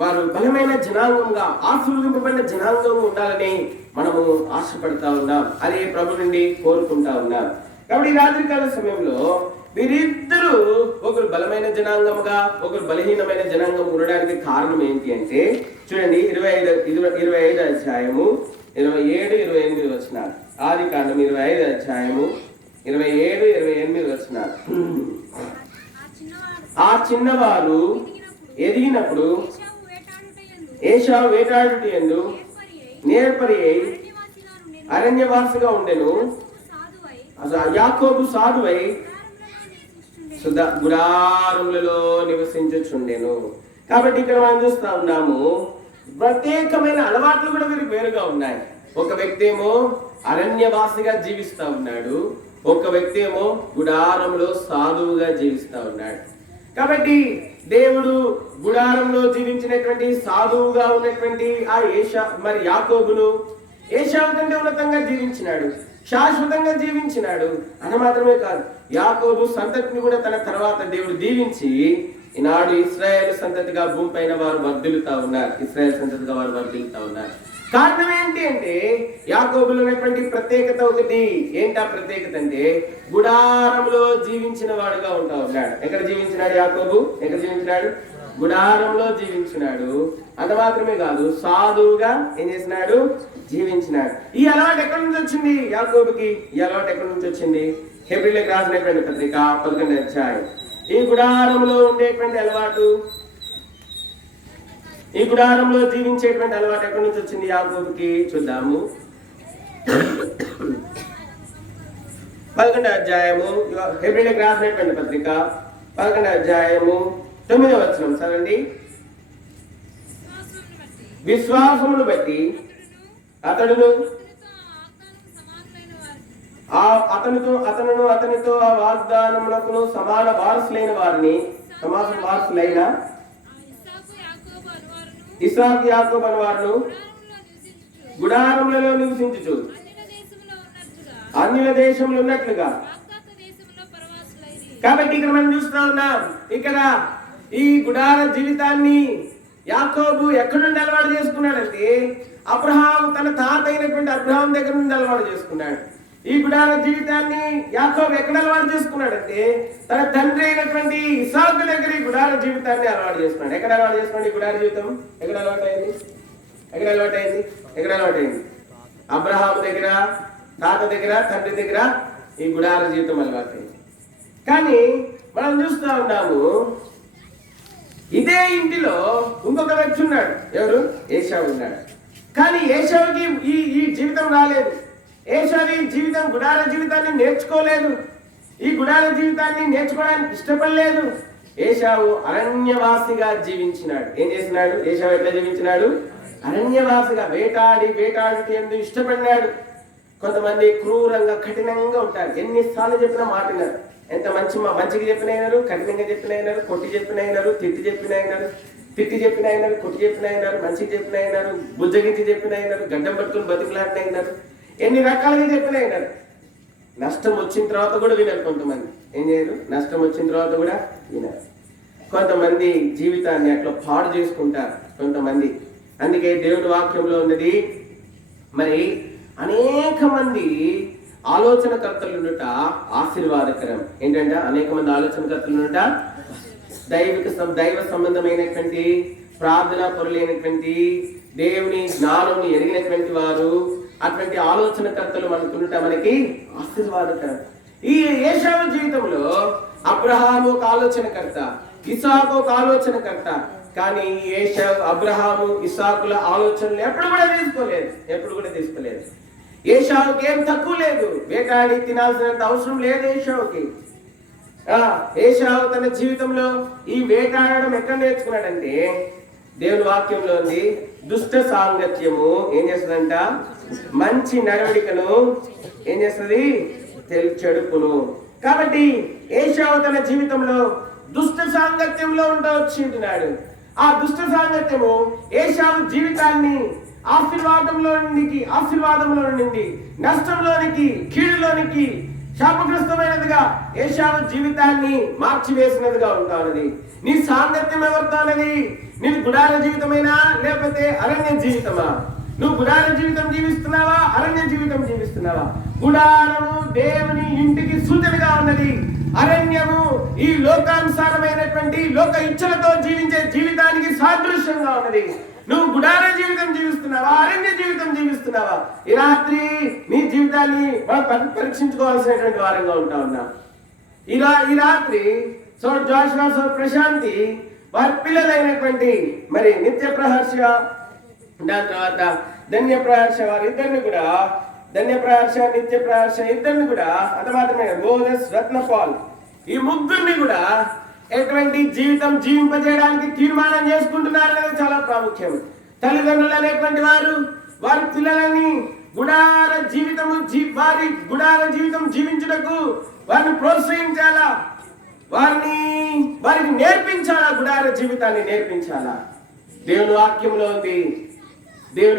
వారు బలమైన జనాంగంగా ఆశీర్వదింపబడిన జనాంగంగా ఉండాలని మనము ఆశపడతా ఉన్నాం. అదే ప్రభు నుండి కోరుకుంటా ఉన్నాం. కాబట్టి రాత్రికాల సమయంలో వీరిద్దరూ ఒకరు బలమైన జనాంగముగా ఒకరు బలహీనమైన జనాంగం ఉండడానికి కారణం ఏంటి అంటే చూడండి 25 అధ్యాయము 27-28 వచనాలు. ఆదికాండం 25 అధ్యాయము 27-28 వచనాలు. ఆ చిన్నవారు ఎదిగినప్పుడు ఏశావు వేటాడుట యందు నేర్పరి అయి అరణ్యవాసిగా ఉండెను. యాకోబు సాధువై గుడారములలో నివసించుచుండెను. కాబట్టి ఇక్కడ మనం చూస్తా ఉన్నాము ప్రత్యేకమైన అలవాట్లు కూడా వీరికి వేరుగా ఉన్నాయి. ఒక వ్యక్తి ఏమో అరణ్యవాసిగా జీవిస్తా ఉన్నాడు, ఒక వ్యక్తి ఏమో గుడారంలో సాధువుగా జీవిస్తా ఉన్నాడు. కాబట్టి దేవుడు గుడారంలో జీవించినటువంటి సాధువుగా ఉన్నటువంటి ఆ యాకోబును ఏశావు కంటే ఉన్నతంగా జీవించినాడు, శాశ్వతంగా జీవించినాడు అని మాత్రమే కాదు, యాకోబు సంతతిని కూడా తన తర్వాత దేవుడు దీవించి ఈనాడు ఇశ్రాయేలు సంతతిగా భూమి పైన వారు వర్ధిల్లుతా ఉన్నారు. ఇశ్రాయేలు సంతతిగా వారు వర్ధిల్లుతా ఉన్నారు. కారణం ఏంటి అంటే యాకోబులో ఉన్నటువంటి ప్రత్యేకత ఒకటి. ఏంటా ప్రత్యేకత అంటే గుడారంలో జీవించిన వాడుగా ఉంటా ఉన్నాడు. ఎక్కడ జీవించినాడు యాకోబు? ఎక్కడ జీవించినాడు? గుడారంలో జీవించినాడు. అంత మాత్రమే కాదు, సాధువుగా ఏం చేసినాడు? జీవించినాడు. ఈ అలవాటు ఎక్కడి నుంచి వచ్చింది యాకోబుకి? ఈ అలవాటు ఎక్కడి నుంచి వచ్చింది? హెబ్రీయులకు రాసినటువంటి పత్రిక 11వ అధ్యాయం. ఈ గుడారంలో ఉండేటువంటి అలవాటు, ఈ గుడారంలో జీవించేటువంటి అలవాటు ఎక్కడి నుంచి వచ్చింది యాకోబుకి? చూద్దాము. 11వ అధ్యాయము హెబ్రీయులకు రాసినటువంటి పత్రిక 11వ అధ్యాయము 9వ వచనం చదవండి. విశ్వాసమును బట్టి అతనితో ఆ వాగ్దానములకు సమాన వారసులైన వారిని ఇస్సాకు యాకోబు అను వారు గుడారములలో నివసించుచు అన్యుల దేశంలో ఉన్నట్లుగా. కాబట్టి ఇక్కడ మనం చూస్తా ఉన్నాం, ఇక్కడ ఈ గుడార జీవితాన్ని యాకోబు ఎక్కడి నుండి అలవాటు చేసుకున్నాడంటే అబ్రహాం, తన తాత అయినటువంటి అబ్రహాం దగ్గర నుండి అలవాటు చేసుకున్నాడు. ఈ గుడార జీవితాన్ని యాకోబు ఎక్కడ అలవాటు చేసుకున్నాడంటే తన తండ్రి అయినటువంటి ఇస్సాకు దగ్గర ఈ గుడార జీవితాన్ని అలవాటు చేసుకున్నాడు. ఎక్కడ అలవాటు చేసుకున్నాడు ఈ గుడార జీవితం? ఎక్కడ అలవాటు అయింది? అబ్రహాం దగ్గర, తాత దగ్గర, తండ్రి దగ్గర ఈ గుడార జీవితం అలవాటు అయింది. కానీ మనం చూస్తా ఉన్నాము, ఇదే ఇంటిలో ఇంకొక వ్యక్తి ఉన్నాడు. ఎవరు? ఏశావు ఉన్నాడు. కానీ ఏశావుకి ఈ జీవితం రాలేదు. ఏశావు ఈ జీవితం, గుడార జీవితాన్ని నేర్చుకోలేదు. ఈ గుడార జీవితాన్ని నేర్చుకోవడానికి ఇష్టపడలేదు. ఏశావు అరణ్యవాసిగా జీవించినాడు. ఏం చేసినాడు? ఏశావు ఎట్లా జీవించినాడు? అరణ్యవాసిగా వేటాడి ఎందుకు ఇష్టపడినాడు. కొంతమంది క్రూరంగా, కఠినంగా ఉంటారు. ఎన్నిసార్లు చెప్పినా మాటినారు. ఎంత మంచిగా చెప్పినైనారు, కఠినంగా చెప్పినైనారు, కొట్టి చెప్పినైనారు, తిట్టి చెప్పినైనారు, కొట్టి చెప్పినైనారు, మంచిగా చెప్పినైనారు, బుజ్జగించి చెప్పినైనారు, గడ్డం పట్టుకుని బతికులాడినైనారు, ఎన్ని రకాలుగా చెప్పినైనారు. నష్టం వచ్చిన తర్వాత కూడా వినరు. కొంతమంది ఏం చేయరు? నష్టం వచ్చిన తర్వాత కూడా వినరు. కొంతమంది జీవితాన్ని అట్లా పాడు చేసుకుంటారు కొంతమంది. అందుకే దేవుడి వాక్యంలో ఉన్నది, మరి అనేక మంది ఆలోచనకర్తలు ఉండుట ఆశీర్వాదకరం. ఏంటంటే అనేక మంది ఆలోచనకర్తలు ఉండుట, దైవ సంబంధమైనటువంటి ప్రార్థన పరులైనటువంటి, దేవుని జ్ఞానం ఎరిగినటువంటి వారు, అటువంటి ఆలోచనకర్తలు మనకుండుట మనకి ఆశీర్వాదకరం. ఈ ఏశావు జీవితంలో అబ్రహాము ఒక ఆలోచనకర్త, ఇస్సాకు ఒక ఆలోచనకర్త. కానీ ఏశావు, అబ్రహాము, ఇస్సాకుల ఆలోచనలు ఎప్పుడు కూడా తీసుకోలేదు. ఏశావుకి ఏం తక్కువ లేదు. వేటాడి తినాల్సినంత అవసరం లేదు ఏశావుకి. ఏశావు తన జీవితంలో ఈ వేటాడడం ఎక్కడ నేర్చుకున్నాడంటే దేవుని వాక్యంలో ఉంది, దుష్ట సాంగత్యము ఏం చేస్తుందంట? మంచి నడవడికను ఏం చేస్తుంది? చెడుపును. కాబట్టి ఏశావు తన జీవితంలో దుష్ట సాంగత్యంలో వచ్చింటున్నాడు. ఆ దుష్ట సాంగత్యము ఏశావు జీవితాన్ని ఆశీర్వాదంలో నుండి నష్టంలోనికి, కీడులోనికి, శాపగ్రస్తమైనదిగా ఏశావు జీవితాన్ని మార్చివేసినదిగా ఉంటానది. నీ సాంగత్యం ఎవరితోనది? నీకు గుడార జీవితమైనా లేకపోతే అరణ్య జీవితమా? నువ్వు గుడార జీవితం జీవిస్తున్నావా, అరణ్య జీవితం జీవిస్తున్నావా? గుడారము దేవుని ఇంటికి సూచనగా ఉన్నది. అరణ్యము ఈ లోకానుసారమైనటువంటి లోక ఇచ్చలతో జీవించే జీవితానికి సాదృశ్యంగా ఉన్నది. నువ్వు గుడార జీవితం జీవిస్తున్నావా, అరణ్య జీవితం జీవిస్తున్నావా? ఈ రాత్రి నీ జీవితాన్ని మనం పరీక్షించుకోవాల్సినటువంటి వారంగా ఉంటా ఉన్నాం. ఈ రాత్రి జోష్వా, ప్రశాంతి వారి పిల్లలైనటువంటి మరి నిత్య ప్రహర్ష, దాని తర్వాత ధన్య ప్రహర్ష, వారిద్దరిని కూడా, ధన్య ప్రహర్ష, నిత్య ప్రహర్ష ఇద్దరిని కూడా, అంత మాత్రమే బోనస్, రత్నపాల్, ఈ ముగ్గురిని కూడా ఎటువంటి జీవితం జీవింపజేయడానికి తీర్మానం చేసుకుంటున్నారు అనేది చాలా ప్రాముఖ్యం. తల్లిదండ్రులు అనేటువంటి వారి పిల్లలని గుడార జీవితం జీవించుటకు వారిని ప్రోత్సహించాలా, వారికి నేర్పించాలా, గుడార జీవితాన్ని నేర్పించాలా. దేవుని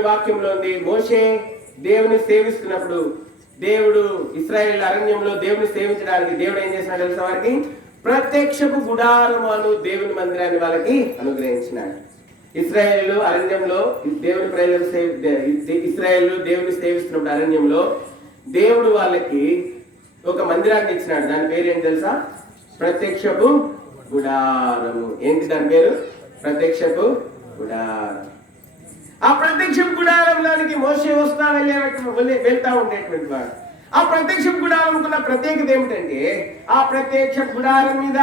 వాక్యంలో ఉంది మోషే దేవుని సేవిస్తున్నప్పుడు, దేవుడు ఇశ్రాయేలు అరణ్యంలో దేవుని సేవించడానికి దేవుడు ఏం చేసినాడు తెలుసా? వారికి ప్రత్యక్షపు గుడారము అను దేవుని మందిరాన్ని వాళ్ళకి అనుగ్రహించినాడు. ఇశ్రాయేలు అరణ్యంలో ఇశ్రాయేలు దేవుని సేవిస్తున్నప్పుడు అరణ్యంలో దేవుడు వాళ్ళకి ఒక మందిరాన్ని ఇచ్చినాడు. దాని పేరు ఏంటి తెలుసా? ప్రత్యక్షపు గుడారము. ఏంటి దాని పేరు? ప్రత్యక్షపు గుడారం. ఆ ప్రత్యక్షపు గుడారంలోనికి మోషే వెళ్తా ఉండేటువంటి వాడు. ఆ ప్రత్యక్ష గుడారంకున్న ప్రత్యేకత ఏమిటంటే, ఆ ప్రత్యక్ష గుడారం మీద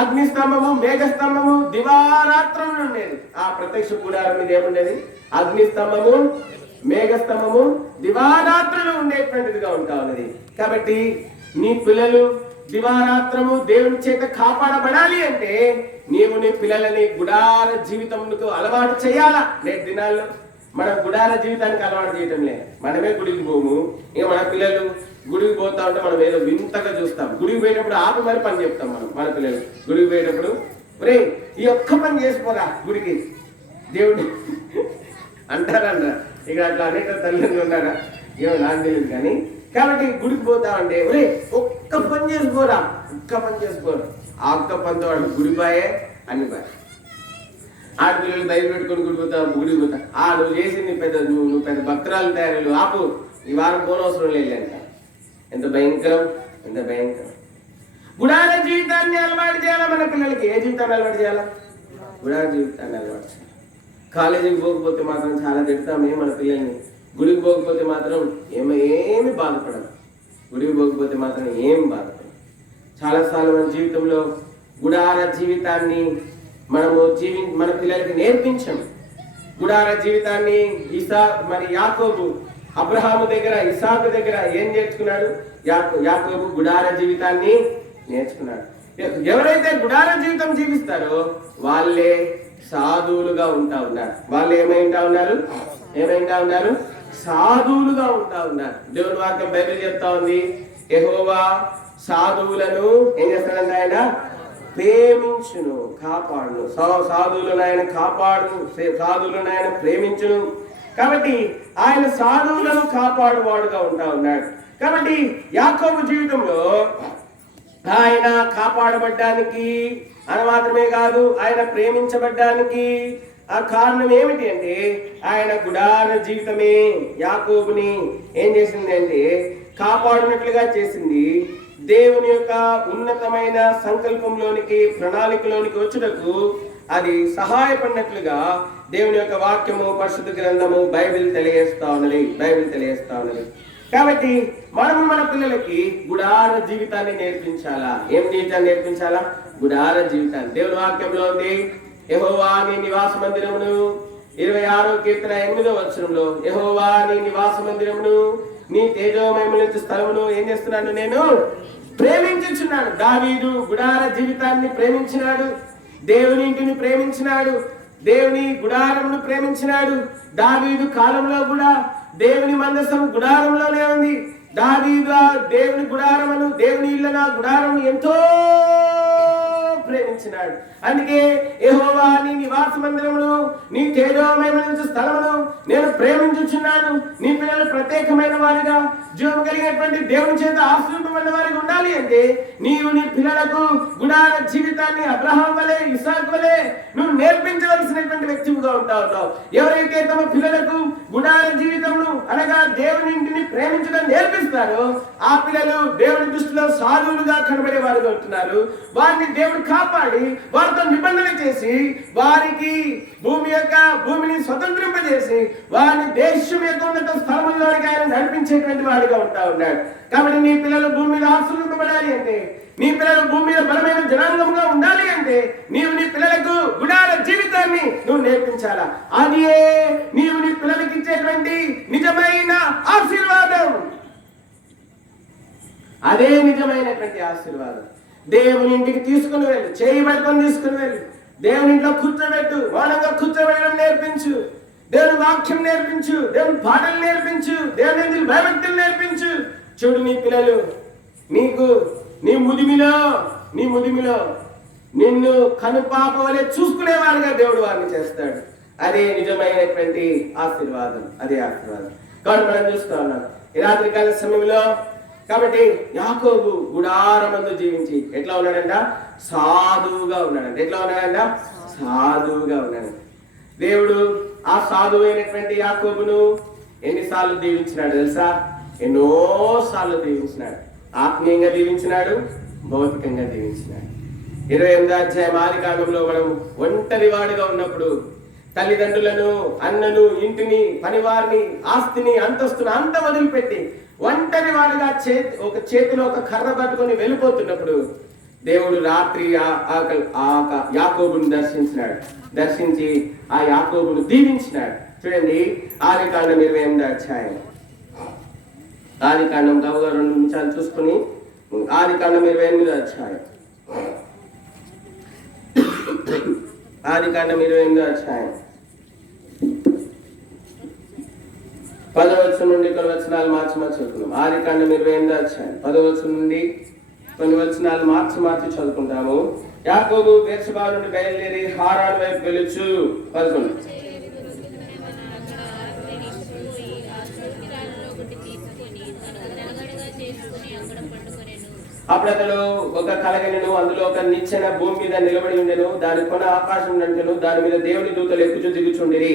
అగ్నిస్తంభము, మేఘస్తంభము దివారాత్రములు ఉండేది. ఆ ప్రత్యక్ష గుడారం మీద ఏముండేది? అగ్నిస్తంభము, మేఘస్తంభము దివారాత్రులు ఉండేటువంటిదిగా ఉంటా ఉన్నది. కాబట్టి నీ పిల్లలు దివారాత్రము దేవుని చేత కాపాడబడాలి అంటే నీవు నీ పిల్లలని గుడార జీవితంకు అలవాటు చేయాలా. నేటి దినాల్లో మనం గుడార జీవితానికి అలవాటు చేయటం లేదు. మనమే గుడికి పోము. ఇక మన పిల్లలు గుడికి పోతా ఉంటే మనం ఏదో వింతగా చూస్తాం. గుడికి పోయేటప్పుడు ఆపి మరి పని చెప్తాం మనం. మన పిల్లలు గుడికి పోయేటప్పుడు, ఒరే ఈ ఒక్క పని చేసుకోరా గుడికి, దేవుడు అంటారంట. ఇక అట్లా అనేక తల్లిదండ్రులు ఉన్నారా ఏమో నాకు తెలియదు కానీ. కాబట్టి గుడికి పోతామంటే ఒరే ఒక్క పని చేసుకోరా, ఒక్క పని చేసుకోరా. ఆ ఒక్క పనితో వాడు గుడి బాయే అన్ని బాయ్. ఆడపిల్లలు బయట పెట్టుకొని గుడికి పోతా నువ్వు చేసింది పెద్ద నువ్వు పెద్ద భక్తురాలు తయారు ఆపు, ఈ వారం పోనవసరం లేదంట. ఎంత భయంకరం, ఎంత భయంకరం. గుడార జీవితాన్ని అలవాటు చేయాలా మన పిల్లలకి. ఏ జీవితాన్ని అలవాటు చేయాలా? గుడార జీవితాన్ని అలవాటు చేయాలి. కాలేజీకి పోకపోతే మాత్రం చాలా తిడతామే మన పిల్లల్ని. గుడికి పోకపోతే మాత్రం ఏమి బాధపడదు. గుడికి పోకపోతే మాత్రం ఏం బాధపడదు. చాలాసార్లు మన జీవితంలో గుడార జీవితాన్ని మనము మన పిల్లలకి నేర్పించాం. గుడార జీవితాన్ని యాకోబు అబ్రహాము దగ్గర, ఇసాకు దగ్గర ఏం నేర్చుకున్నాడు? యాకోబు గుడార జీవితాన్ని నేర్చుకున్నాడు. ఎవరైతే గుడార జీవితం జీవిస్తారో వాళ్ళే సాధువులుగా ఉంటా ఉన్నారు. వాళ్ళు ఏమైంటా ఉన్నారు? సాధువులుగా ఉంటా ఉన్నారు. దేవుని వాక్యం బైబిల్ చెప్తా ఉంది, యెహోవా సాధువులను ఏం చేస్తాడంటే ఆయన ప్రేమించును, కాపాడును. సాధువులను ఆయన కాపాడును, సాధువులను ఆయన ప్రేమించును. కాబట్టి ఆయన సాధువులను కాపాడువాడుగా ఉంటా ఉన్నాడు. కాబట్టి యాకోబు జీవితంలో ఆయన కాపాడబడ్డానికి అని మాత్రమే కాదు, ఆయన ప్రేమించబడ్డానికి ఆ కారణం ఏమిటి అంటే ఆయన గుడార జీవితమే యాకోబుని ఏం చేసింది అంటే కాపాడునట్లుగా చేసింది. దేవుని యొక్క ఉన్నతమైన సంకల్పంలోనికి, ప్రణాళికలోనికి వచ్చుటకు అది సహాయపడినట్లుగా దేవుని యొక్క వాక్యము, పరిశుద్ధ గ్రంథము, బైబిల్ తెలియజేస్తా ఉన్నది. కాబట్టి మనము మన పిల్లలకి గుడార జీవితాన్ని నేర్పించాలా. ఏం జీవితాన్ని నేర్పించాలా? గుడార జీవితాన్ని. దేవుని వాక్యంలో ఉంది, యెహోవా నీ నివాస మందిరమును, 26వ కీర్తన 8వ వచనంలో, యెహోవా నీ నివాస మందిరమును, నీ తేజోమయముల స్థలమును ఏం చేస్తున్నాను? నేను ప్రేమించుచున్నాను. దావీదు గుడార జీవితాన్ని ప్రేమించినాడు, దేవుని ఇంటిని ప్రేమించినాడు, దేవుని గుడారమును ప్రేమించినాడు. దావీదు కాలంలో కూడా దేవుని మందసం గుడారంలోనే ఉంది. దావీదు దేవుని గుడారమును, దేవుని ఇళ్ళను, గుడారం ఎంతో ప్రేమించినాడు. అందుకే యెహోవా నీ నివాస మందిరమును, నీ తేజోమయమైన స్థలమును నేను ప్రేమించుచున్నాను. నీ పిల్లలు ప్రత్యేకమైన వారిగా, జీవం కలిగినటువంటి దేవుని చేత ఆశ్రయింపబడిన వారిగా ఉండాలి అంటే నీవు నీ పిల్లలకు గుడార జీవితాన్ని అబ్రహాం వలె, ఇసాకు వలె నువ్వు నేర్పించవలసినటువంటి వ్యక్తిగా ఉంటా ఉన్నావు. ఎవరైతే తమ పిల్లలకు గుడార జీవితమును అనగా దేవుని ఇంటిని ప్రేమించడం నేర్పిస్తారో ఆ పిల్లలు దేవుని దృష్టిలో సాధువులుగా కనబడే వారుగా ఉంటున్నారు. వారిని దేవుడు కాపాడి వారితో నిబంధన చేసి వారికి భూమిని స్వతంత్రింపజేసి వారిని దేశం యొక్క ఉన్నత స్థలంలోనికి ఆయన నడిపించేటువంటి వాడిగా ఉంటా ఉన్నాడు. కాబట్టి నీ పిల్లలు భూమి మీద ఆశ్రయింపబడాలి అంటే, నీ పిల్లలు భూమి మీద బలమైన జనాంగంగా ఉండాలి అంటే నీవు నీ పిల్లలకు గుడార జీవితాన్ని నువ్వు నేర్పించాలా. అదే నీవు నీ పిల్లలకి ఇచ్చేటువంటి నిజమైన ఆశీర్వాదం. అదే నిజమైనటువంటి ఆశీర్వాదం. దేవుని ఇంటికి తీసుకుని వెళ్ళు, చేయి పట్టుకొని తీసుకుని వెళ్ళు, దేవుని ఇంట్లో కూర్చోబెట్టు, మౌనంగా కూర్చోబెట్టడం నేర్పించు, దేవుని వాక్యం నేర్పించు, దేవుని పాటలు నేర్పించు, దేవుని భయభక్తులు నేర్పించు. చూడు నీ పిల్లలు నీ ముదిమిలో నిన్ను కనుపాప వలె చూసుకునేవారుగా దేవుడు వారిని చేస్తాడు. అదే నిజమైనటువంటి ఆశీర్వాదం. కాబట్టి మనం చూస్తూ ఉన్నాం ఈ రాత్రికాల సమయంలో. కాబట్టి యాకోబు గుడారమందు జీవించి ఎట్లా ఉన్నాడంట? సాధువుగా ఉన్నాడంట. దేవుడు ఆ సాధువైనటువంటి యాకోబును ఎన్నిసార్లు దీవించినాడు తెలుసా? ఎన్నోసార్లు దీవించినాడు. ఆత్మీయంగా దీవించినాడు, భౌతికంగా దీవించినాడు. 28వ అధ్యాయం ఆదికాండంలో మనం ఒంటరి వాడిగా ఉన్నప్పుడు తల్లిదండ్రులను, అన్నను, ఇంటిని, పనివారిని, ఆస్తిని, అంతస్తును అంత వదిలిపెట్టి ఒంటరి వాడిగా చేతిలో ఒక కర్ర పట్టుకొని వెళ్ళిపోతున్నప్పుడు దేవుడు రాత్రి యాకోబును దర్శించి ఆ యాకోబును దీవించినాడు. చూడండి ఆదికాండం 28వ అధ్యాయం. ఆదికాండం గవగా 2 నిమిషాలు చూసుకుని ఆదికాండం 28వ అధ్యాయం. ఆదికాండం 28వ అధ్యాయం 10వ వచనం నుండి కొన్ని వచనాలు మార్చి చదువుకుందాం. ఆదికాండం 28వ అధ్యాయం 10వ వచనం నుండి కొన్ని వచనాలు మార్చి చదువుకుంటాము. యాకోబు బెర్షెబా నుండి బయలుదేరి హారాను వైపు వెళ్ళొచ్చు. 11 అప్పుడు అతడు ఒక కలగనెను, అందులో ఒక నిచ్చెన భూమి మీద నిలబడి ఉండెను, దాని కొన ఆకాశం నంటెను, దాని మీద దేవుని దూతలు ఎక్కుచు దిగుచుండిరి.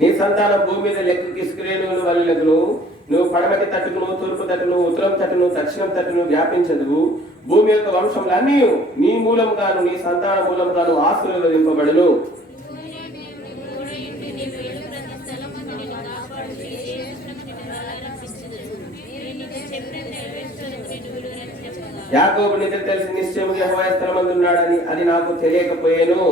నీ సంతానం భూమి మీద లెక్కకి ఇస్రాయేలు వలెను, నువ్వు పడమటి తట్టును, తూర్పు తట్టును, ఉత్తరం తట్టును, దక్షిణం తట్టును వ్యాపించదు. భూమి యొక్క వంశములన్నీ నీ మూలంగాను నీ సంతాన మూలంగాను ఆశీర్వదింపబడును. యాకోబు నిద్ర తెలిసి నిశ్చయముగా యెహోవా స్థలమందున్నాడని అది నాకు తెలియకపోయేను.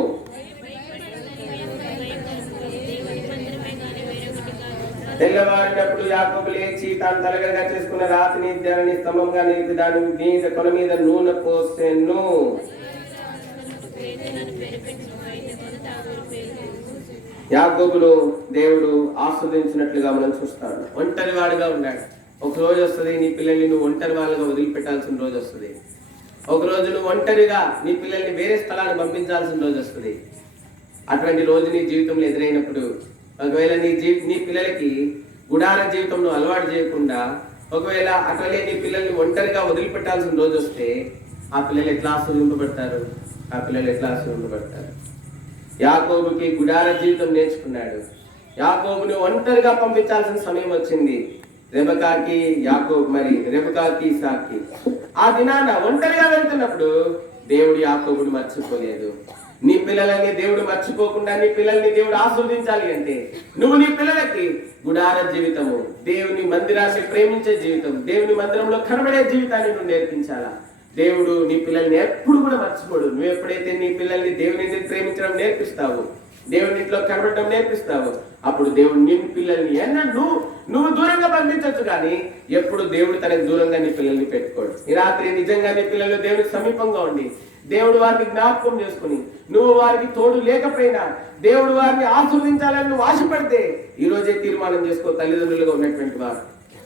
తెల్లవారినప్పుడు యాకోబు లేచి తాను తలగడగా చేసుకున్న రాతిని దానిని స్తంభంగా నిలిపి దాని మీద కొన మీద నూనె పోసెను. యాకోబును దేవుడు ఆస్వాదించినట్లుగా మనం చూస్తాడు. ఒంటరి వాడుగా ఉన్నాడు. ఒక రోజు వస్తుంది నీ పిల్లల్ని నువ్వు ఒంటరి వాళ్ళగా వదిలిపెట్టాల్సిన రోజు వస్తుంది. ఒక రోజు నువ్వు ఒంటరిగా నీ పిల్లల్ని వేరే స్థలానికి పంపించాల్సిన రోజు వస్తుంది. అటువంటి రోజు నీ జీవితంలో ఎదురైనప్పుడు ఒకవేళ నీ పిల్లలకి గుడార జీవితంలో అలవాటు చేయకుండా ఒకవేళ అట్లనే నీ పిల్లల్ని ఒంటరిగా వదిలిపెట్టాల్సిన రోజు వస్తే ఆ పిల్లలు ఎట్లా ఆస్వాదింపబడతారు? యాకోబుకి గుడార జీవితం నేర్చుకున్నాడు. యాకోబుని ఒంటరిగా పంపించాల్సిన సమయం వచ్చింది. రెబెకాకి ఇసాక్కి ఆ దినాన ఒంటరిగా వెళ్తున్నప్పుడు దేవుడు యాకోబుని మర్చిపోలేదు. నీ పిల్లలని దేవుడు మర్చిపోకుండా నీ పిల్లల్ని దేవుడు ఆస్వాదించాలి అంటే నువ్వు నీ పిల్లలకి గుడార జీవితము, దేవుని మందిరాన్ని ప్రేమించే జీవితం, దేవుని మందిరంలో కనబడే జీవితాన్ని నువ్వు నేర్పించాలా. దేవుడు నీ పిల్లల్ని ఎప్పుడు కూడా మర్చిపోడు. నువ్వు ఎప్పుడైతే నీ పిల్లల్ని దేవుని ప్రేమించడం నేర్పిస్తావు, దేవుని ఇంట్లో కనబడడం నేర్పిస్తావు, అప్పుడు దేవుడు నీ పిల్లల్ని నువ్వు దూరంగా పంపించవచ్చు, కానీ ఎప్పుడు దేవుడు తనకు దూరంగా నీ పిల్లల్ని పెట్టుకోడు. ఈ రాత్రి నిజంగా నీ పిల్లలు దేవుడికి సమీపంగా ఉండి దేవుడు వారిని జ్ఞాపకం చేసుకుని నువ్వు వారికి తోడు లేకపోయినా దేవుడు వారిని ఆశీర్వదించాలని నువ్వు ఆశపడితే ఈ రోజే తీర్మానం చేసుకో. తల్లిదండ్రులుగా ఉన్నటువంటి వారు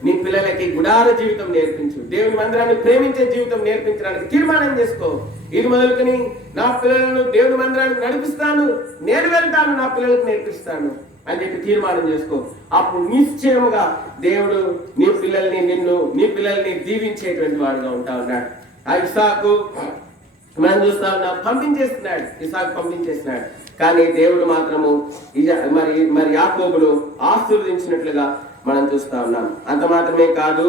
నీ పిల్లలకి గుడార జీవితం నేర్పించు, దేవుని మందిరాన్ని ప్రేమించే జీవితం నేర్పించడానికి తీర్మానం చేసుకో. ఇది మొదలుకొని నా పిల్లలను దేవుని మందిరానికి నడిపిస్తాను, నేను వెళ్తాను, నా పిల్లలకు నేర్పిస్తాను అని చెప్పి తీర్మానం చేసుకో. అప్పుడు నిశ్చయముగా దేవుడు నీ పిల్లల్ని దీవించేటువంటి వాడుగా ఉంటా ఉన్నాడు. ఆ ఇస్సాకు మనం చూస్తా ఉన్నాం, ఇస్సాకు పంపించేస్తున్నాడు. కానీ దేవుడు మాత్రము మరి యాకోబును ఆశీర్వదించినట్లుగా మనం చూస్తా ఉన్నాం. అంత మాత్రమే కాదు,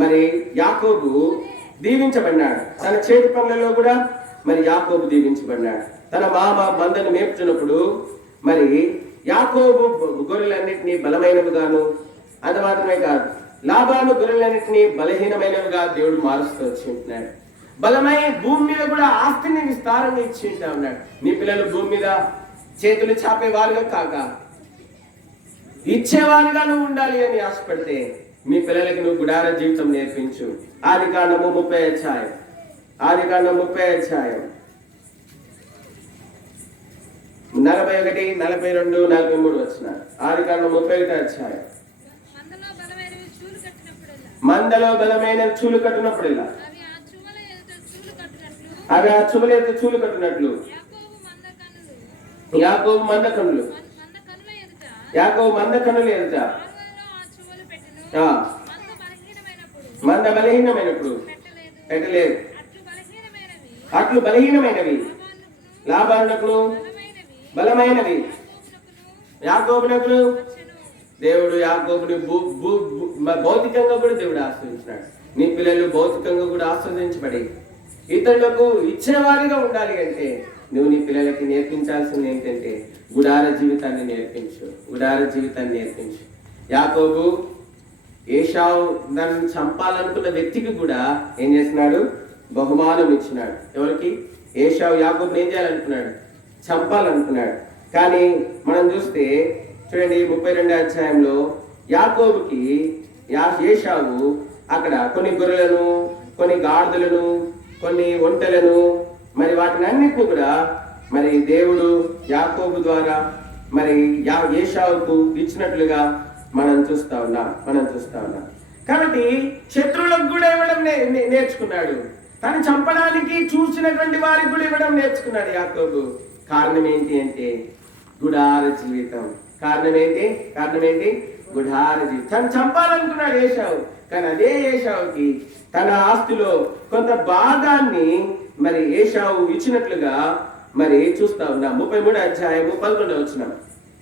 మరి యాకోబు దీవించబడినాడు. తన చేతి పనులలో కూడా మరి యాకోబు దీవించబడినాడు. తన మామ మందను మేపుతున్నప్పుడు మరి యాకోబు గొర్రెలన్నింటినీ బలమైనవిగాను, అంత మాత్రమే కాదు లాబాను గొర్రెలన్నింటినీ బలహీనమైనవిగా దేవుడు మారుస్తూ వచ్చి ఉంటున్నాడు. బలమై భూమి మీద కూడా ఆస్తిని విస్తారంగా ఇచ్చి ఉంటా ఉన్నాడు. నీ పిల్లలు భూమి మీద చేతులు చాపేవారుగా కాక ఇచ్చేవారుగా నువ్వు ఉండాలి అని ఆశపడితే మీ పిల్లలకి నువ్వు గుడార జీవితం నేర్పించు. ఆదికాండము 30 అధ్యాయం 41, 42, 43 వచ్చిన ఆదికాండం 31 అధ్యాయం. మందలో బలమైన చూలు కట్టినప్పుడల్లా అవి ఆ చుమల ఎదుట చూలు కట్టినట్లు యాకోబు మంద కన్నులు ఎదుట మంద బలహీనమైనప్పుడు పెట్టలేదు. అట్లు బలహీనమైనవి లాబానునకును బలమైనవి యాకోబునకును. దేవుడు యాకోబుని భౌతికంగా కూడా దేవుడు ఆస్వాదించినాడు. నీ పిల్లలు భౌతికంగా కూడా ఆస్వాదించబడి ఇతరులకు ఇచ్చేవారిగా ఉండాలి అంటే నువ్వు నీ పిల్లలకి నేర్పించాల్సింది ఏంటంటే గుడార జీవితాన్ని నేర్పించు. యాకోబు ఏశావు నన్ను చంపాలనుకున్న వ్యక్తికి కూడా ఏం చేస్తున్నాడు? బహుమానం ఇచ్చినాడు. ఎవరికి? ఏశావు యాకోబుని ఏం చేయాలనుకున్నాడు? చంపాలనుకున్నాడు. కానీ మనం చూస్తే చూడండి 32 అధ్యాయంలో యాకోబుకి ఏశావు అక్కడ కొన్ని గొర్రెలను, కొన్ని గాడిదలను, కొన్ని ఒంటెలను, మరి వాటిని అన్నిటిని కూడా మరి దేవుడు యాకోబు ద్వారా మరి ఏశావుకు ఇచ్చినట్లుగా మనం చూస్తా ఉన్నాం. కాబట్టి శత్రువులకు కూడా ఇవ్వడం నేర్చుకున్నాడు. తను చంపడానికి చూసినటువంటి వారికి కూడా ఇవ్వడం నేర్చుకున్నాడు యాకోబు. కారణం ఏంటి అంటే గుడార జీవితం. కారణం ఏంటి గుడార జీవితం. తను చంపాలనుకున్నాడు ఏశావు, కానీ అదే ఏశావుకి తన ఆస్తిలో కొంత భాగాన్ని మరి ఏశావు ఇచ్చినట్లుగా మరి చూస్తా ఉన్నాం. 33 అధ్యాయము 11 వచనం.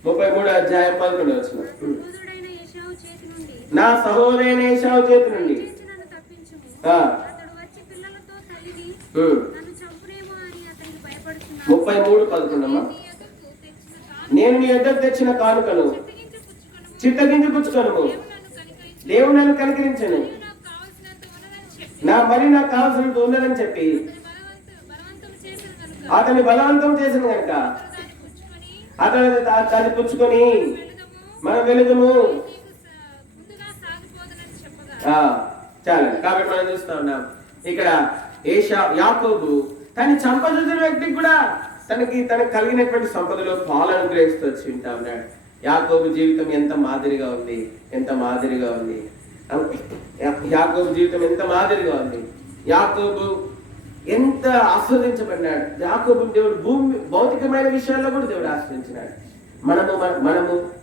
33 అధ్యాయం 11 వచనం. నా సహోదరైన ఏశావు చేతి నుండి 33:11 నేను నీ యొద్దకు తెచ్చిన కానుకను చిత్తగించి పుచ్చుకొనుము, దేవుడు నన్ను కనికరించను, నాకు కావాల్సినంత ఉన్నదని చెప్పి అతన్ని బలవంతం చేసిన కనుక అతన్ని పుచ్చుకొని మనం వెళుదుము. చాలు. కాబట్టి మనం చూస్తా ఉన్నాం ఇక్కడ యాకోబు తను చంపజూసిన వ్యక్తికి కూడా తనకు కలిగినటువంటి సంపదలో పాలు అనుగ్రహిస్తూ వచ్చి ఉంటా ఉన్నాడు. యాకోబు జీవితం ఎంత మాదిరిగా ఉంది. యాకోబు జీవితం ఎంత మాదిరిగా ఉంది. యాకోబు ఎంత ఆస్వాదించబడినాడు. యాకోబు దేవుడు భౌతికమైన విషయాల్లో కూడా దేవుడు ఆస్వాదించినాడు.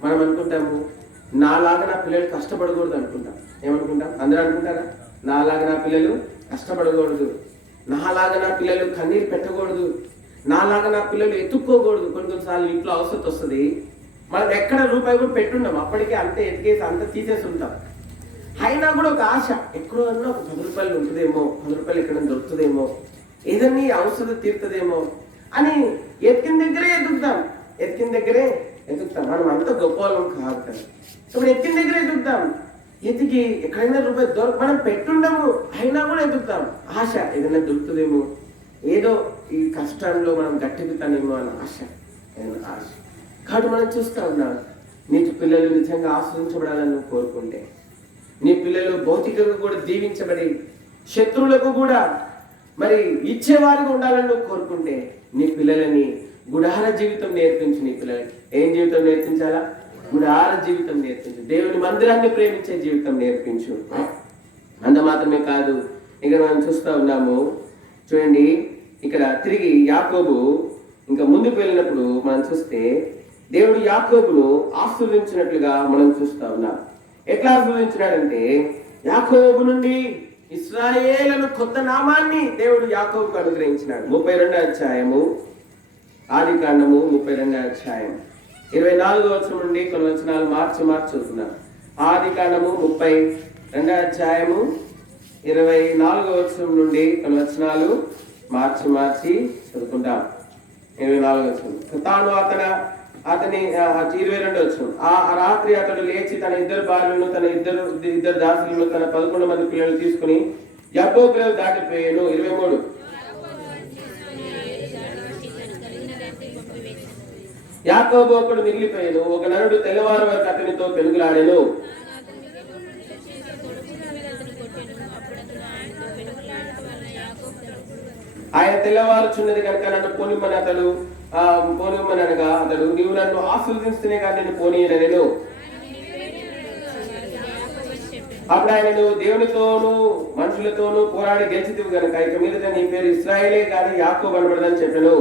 మనం అనుకుంటాము నాలాగా నా పిల్లలు కష్టపడకూడదు అనుకుంటాం. ఏమనుకుంటాం? అందరూ అనుకుంటారా? నాలాగా నా పిల్లలు కష్టపడకూడదు, నాలాగా నా పిల్లలు కన్నీరు పెట్టకూడదు, నాలాగా నా పిల్లలు ఎత్తుక్కోకూడదు. కొన్నిసార్లు ఇంట్లో అవసరం వస్తుంది, మనం ఎక్కడ రూపాయి కూడా పెట్టుంటాం, అప్పటికే అంతే ఎతికేసి అంత తీసేసి ఉంటాం. అయినా కూడా ఒక ఆశ, ఎక్కడో అన్నా ఒక 10 రూపాయలు ఉంటుందేమో, 10 రూపాయలు ఎక్కడ దొరుకుతుందేమో, ఏదన్నీ అవసరం తీరుతుందేమో అని ఎతికిన దగ్గరే ఎదుగుతాం. మనం అంత గొప్ప వాళ్ళం కాదు కదా. ఇప్పుడు ఎతికిన దగ్గరే ఎదుగుతాం. ఎతికి ఎక్కడైనా రూపాయి మనం పెట్టుండము, అయినా కూడా ఎదుగుతాం. ఆశ, ఏదైనా దొరుకుతుందేమో, ఏదో ఈ కష్టంలో మనం గట్టెక్కుతానేమో అని ఆశ. కాబట్టి మనం చూస్తా ఉన్నాం, నీ పిల్లలు నిజంగా ఆశ్రయించబడాలని నువ్వు కోరుకుంటే, నీ పిల్లలు భౌతికంగా కూడా దీవించబడి శత్రువులకు కూడా మరి ఇచ్చేవారిగా ఉండాలని నువ్వు కోరుకుంటే, నీ పిల్లలని గుడార జీవితం నేర్పించు. నీ పిల్లలకి ఏం జీవితం నేర్పించాలా? గుడార జీవితం నేర్పించు. దేవుని మందిరాన్ని ప్రేమించే జీవితం నేర్పించు. అంత మాత్రమే కాదు, ఇక్కడ మనం చూస్తా ఉన్నాము. చూడండి, ఇక్కడ తిరిగి యాకోబు ఇంకా ముందుకు వెళ్ళినప్పుడు మనం చూస్తే దేవుడు యాకోబును ఆశీర్వదించినట్లుగా మనం చూస్తా ఉన్నాం. ఎట్లా ఆశీర్వదించినాడంటే, యాకోబు నుండి ఇశ్రాయేలును కొత్త నామాన్ని దేవుడు యాకోబుకు అనుగ్రహించినాడు. 32వ అధ్యాయము, ఆదికాండము 32వ అధ్యాయం 24వ వచనం నుండి కొన్ని వచనాలు మార్చి చదువుతున్నాం. ఆదికాండము 32వ అధ్యాయము 24వ వచనం నుండి కొన్ని వచనాలు మార్చి చదువుకుంటాం. 24వ వచనం. తాను అతని 22వ వచనం. ఆ రాత్రి అతడు లేచి తన 2 భార్యలను, తన ఇద్దరు దాసులను, తన 11 మంది పిల్లలు తీసుకుని యబ్బోకులు దాటిపోయాను. 23. యాకోబు ఒకడు మిగిలిపోయాను. ఒక నరుడు తెల్లవారు వరకు అతనితో పెనుగులాడెను. ఆయన తెల్లవారుచున్నది కనుక నన్ను పోనిమ్మని అనగా అతడు, నీవు నన్ను ఆశీర్వదిస్తేనే కానీ నేను పోనీయనెను. అప్పుడు ఆయనను, దేవునితోనూ మనుషులతోనూ పోరాడి గెలిచితివి గనుక ఇక మీదట నీ పేరు ఇశ్రాయేలే కానీ యాకోబు అనబడదని చెప్పాను.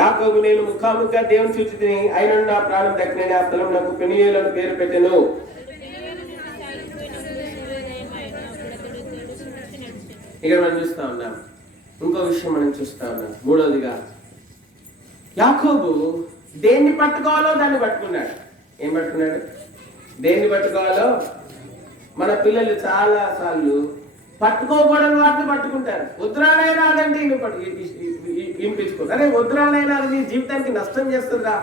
యాకోబు, నేను ముఖాముఖిగా దేవుని చూచితిని, అయిన నా ప్రాణం దక్కిన ఆ స్థలం నాకు పెనీయేలు పేరు పెట్టెను. ఇక్కడ మనం చూస్తా ఉన్నాం. ఇంకో విషయం మనం చూస్తా ఉన్నాం. 3వదిగా, యాకోబు దేన్ని పట్టుకోవాలో దాన్ని పట్టుకున్నాడు. ఏం పట్టుకున్నాడు? దేన్ని పట్టుకోవాలో. మన పిల్లలు చాలా సార్లు పట్టుకోకూడని వాటిని పట్టుకుంటారు. వద్దురానైనా అదంటే వినిపించుకో. అరే వద్దురానైనా అది నీ జీవితానికి నష్టం చేస్తుందా?